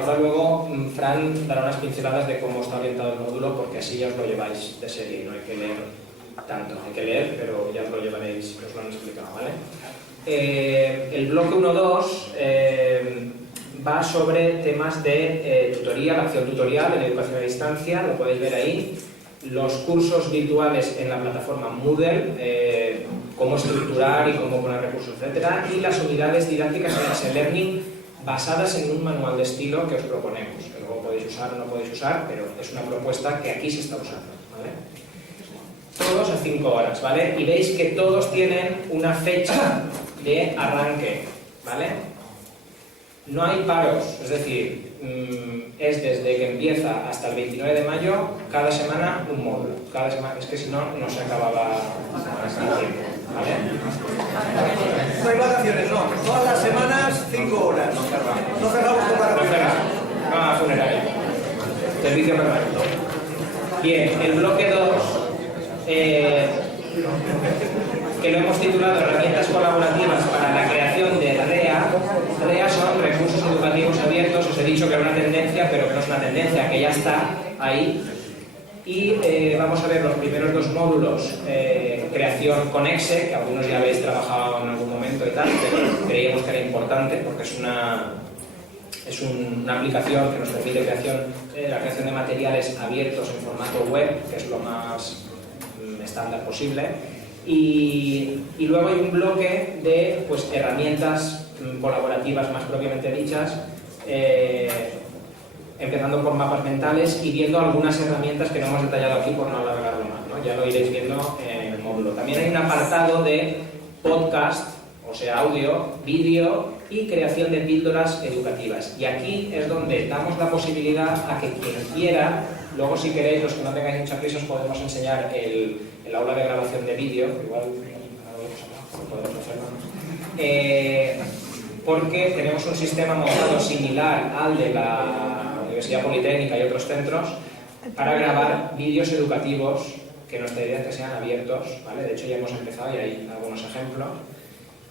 Ahora luego Fran dará unas pinceladas de cómo está orientado el módulo, porque así ya os lo lleváis de serie, no hay que leer tanto, hay que leer, pero ya os lo llevaréis, os lo han explicado, ¿vale? El bloque 1.2 va sobre temas de tutoría, la acción tutorial en educación a distancia, lo podéis ver ahí. Los cursos virtuales en la plataforma Moodle, cómo estructurar y cómo poner recursos, etcétera, y las unidades didácticas en Excel Learning basadas en un manual de estilo que os proponemos, que luego podéis usar o no podéis usar, pero es una propuesta que aquí se está usando, ¿vale? Todos a 5 horas, ¿vale? Y veis que todos tienen una fecha de arranque, ¿vale? No hay paros, es decir, es desde que empieza hasta el 29 de mayo, cada semana un módulo. Cada semana, es que si no, no se acababa el tiempo, ¿vale? No hay vacaciones, no. Todas las semanas 5 horas. No cerramos con vacaciones. No, funeraria. Servicio permanente. Bien, el bloque 2, que lo hemos titulado Herramientas colaborativas para la creación de REA. REA son recursos educativos abiertos. Os he dicho que era una tendencia, pero que no es una tendencia, que ya está ahí. Y vamos a ver los primeros 2 módulos, creación con Exe, que algunos ya habéis trabajado en algún momento y tal, pero creíamos que era importante porque es una aplicación que nos permite la creación de materiales abiertos en formato web, que es lo más estándar posible. Y luego hay un bloque de pues, herramientas colaborativas más propiamente dichas, empezando por mapas mentales y viendo algunas herramientas que no hemos detallado aquí por no alargarlo más, ¿no? Ya lo iréis viendo en el módulo. También hay un apartado de podcast, o sea, audio, vídeo y creación de píldoras educativas. Y aquí es donde damos la posibilidad a que quien quiera, luego si queréis, los que no tengáis mucha prisa, os podemos enseñar el aula de grabación de vídeo, igual podemos hacerlo, porque tenemos un sistema montado similar al de la Universidad Politécnica y otros centros para grabar vídeos educativos que nuestra idea es que sean abiertos, ¿vale? De hecho ya hemos empezado y hay algunos ejemplos.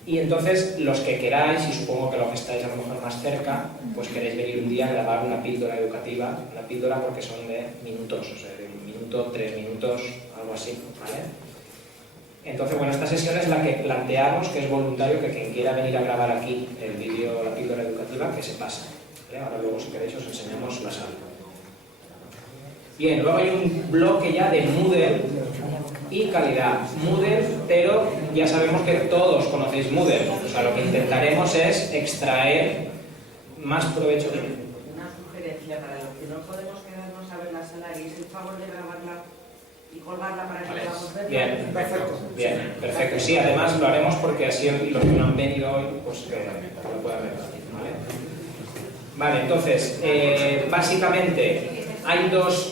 Y entonces los que queráis, y supongo que los que estáis a lo mejor más cerca, pues queréis venir un día a grabar una píldora educativa, una píldora porque son de minutos, o sea, de 1 minuto, 3 minutos, algo así, ¿vale? Entonces, bueno, esta sesión es la que planteamos que es voluntario, que quien quiera venir a grabar aquí el vídeo, la píldora educativa, que se pase, ¿vale? Ahora luego, si queréis, os enseñamos la sala. Bien, luego hay un bloque ya de Moodle y calidad. Moodle, pero ya sabemos que todos conocéis Moodle. O sea, lo que intentaremos es extraer más provecho. Una sugerencia para los que no podemos quedarnos a ver la sala, ¿haréis el favor de grabarla y colgarla para que podamos verla? Bien, perfecto. Bien, perfecto. Sí, además lo haremos porque así los que no han venido hoy, pues que lo puedan ver. Vale, entonces, básicamente hay dos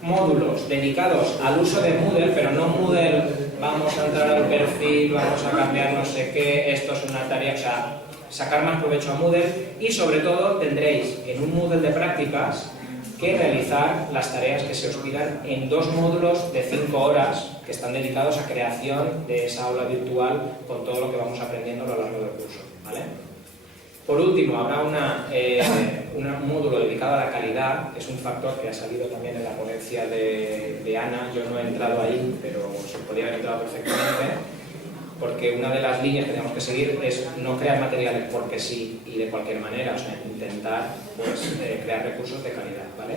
módulos dedicados al uso de Moodle, pero no Moodle, vamos a entrar al perfil, vamos a cambiar no sé qué, esto es una tarea, o sea, sacar más provecho a Moodle, y sobre todo tendréis en un Moodle de prácticas que realizar las tareas que se os pidan en 2 módulos de 5 horas que están dedicados a creación de esa aula virtual con todo lo que vamos aprendiendo a lo largo del curso, ¿vale? Por último, habrá un módulo dedicado a la calidad, que es un factor que ha salido también en la ponencia de Ana. Yo no he entrado ahí, pero se podría haber entrado perfectamente, porque una de las líneas que tenemos que seguir es no crear materiales porque sí y de cualquier manera, o sea, intentar pues, crear recursos de calidad, ¿vale?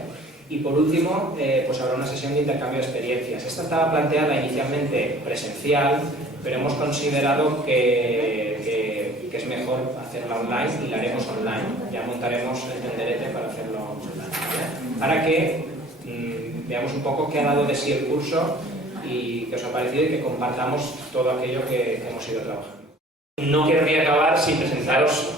Y por último, pues habrá una sesión de intercambio de experiencias. Esta estaba planteada inicialmente presencial, pero hemos considerado que es mejor hacerla online y la haremos online. Ya montaremos el tenderete para hacerlo online, ¿vale? Para que veamos un poco qué ha dado de sí el curso y qué os ha parecido y que compartamos todo aquello que hemos ido trabajando. No querría acabar sin presentaros,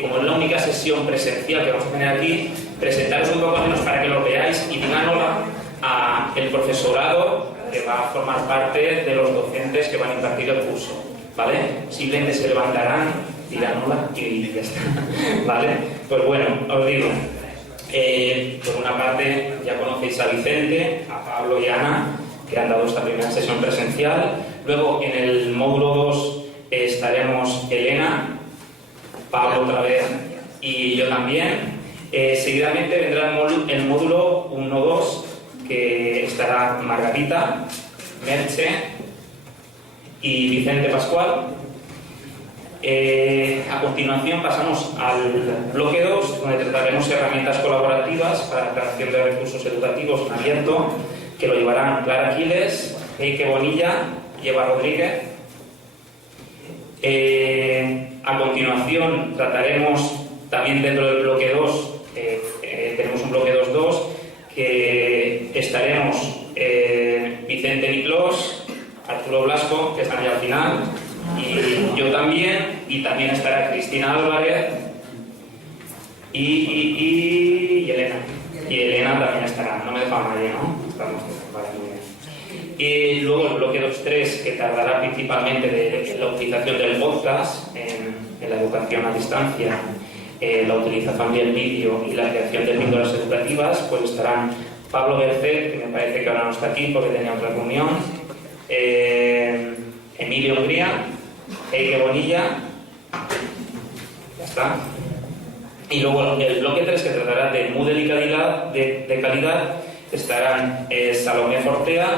como es la única sesión presencial que vamos a tener aquí, presentaros un poco menos para que lo veáis y digan hola al profesorado que va a formar parte de los docentes que van a impartir el curso, ¿vale? Simplemente se levantarán, dirán hola y ya está, ¿vale? Pues bueno, os digo, por una parte ya conocéis a Vicente, a Pablo y a Ana, que han dado esta primera sesión presencial. Luego en el módulo 2 estaremos Elena, Pablo otra vez y yo también. Seguidamente vendrá el módulo 1-2, que estará Margarita, Merche y Vicente Pascual. A continuación pasamos al bloque 2, donde trataremos herramientas colaborativas para la creación de recursos educativos en abierto, que lo llevarán Clara Quiles, Eike Bonilla y Eva Rodríguez. A continuación trataremos también dentro del bloque 2, tenemos un bloque 2.2, que estaremos Vicente Niclós, Arturo Blasco, que están ya al final, y yo también, y también estará Cristina Álvarez y Elena. Y Elena también estará, no me he dejado a nadie, ¿no? Estamos, vale, muy bien. Y luego el bloque 2.3, que tardará principalmente de la utilización del podcast en la educación a distancia, la utilización del vídeo y la creación de píldoras educativas, pues estarán Pablo Bercet, que me parece que ahora no está aquí porque tenía otra reunión, Emilio Hungría, Eike Bonilla, ya está. Y luego el bloque 3, que tratará de Moodle y calidad, de calidad, estarán Salomé Fortea,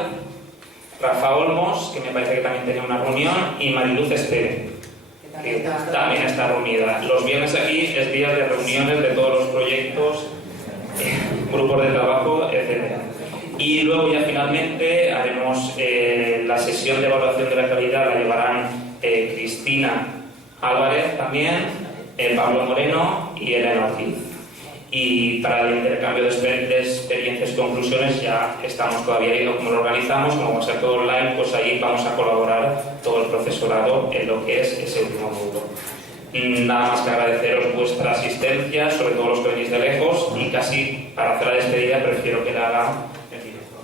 Rafa Olmos, que me parece que también tenía una reunión, y Mariluz Espere, que también está reunida. Los viernes aquí es día de reuniones de todos los proyectos, grupos de trabajo, etc. Y luego ya finalmente haremos la sesión de evaluación de la calidad, la llevarán Cristina Álvarez también, Pablo Moreno y Elena Ortiz. Y para el intercambio de experiencias y conclusiones ya estamos todavía viendo cómo lo organizamos, como va a ser todo online, pues ahí vamos a colaborar todo el profesorado en lo que es ese último módulo. Nada más que agradeceros vuestra asistencia, sobre todo los que venís de lejos, y casi para hacer la despedida prefiero que la haga el director.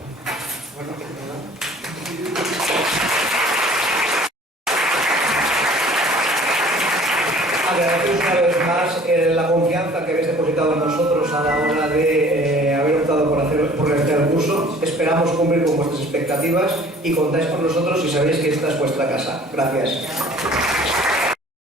Agradeceros una vez más la confianza que habéis depositado en nosotros a la hora de haber optado por realizar el curso. Esperamos cumplir con vuestras expectativas y contáis con nosotros si sabéis que esta es vuestra casa. Gracias.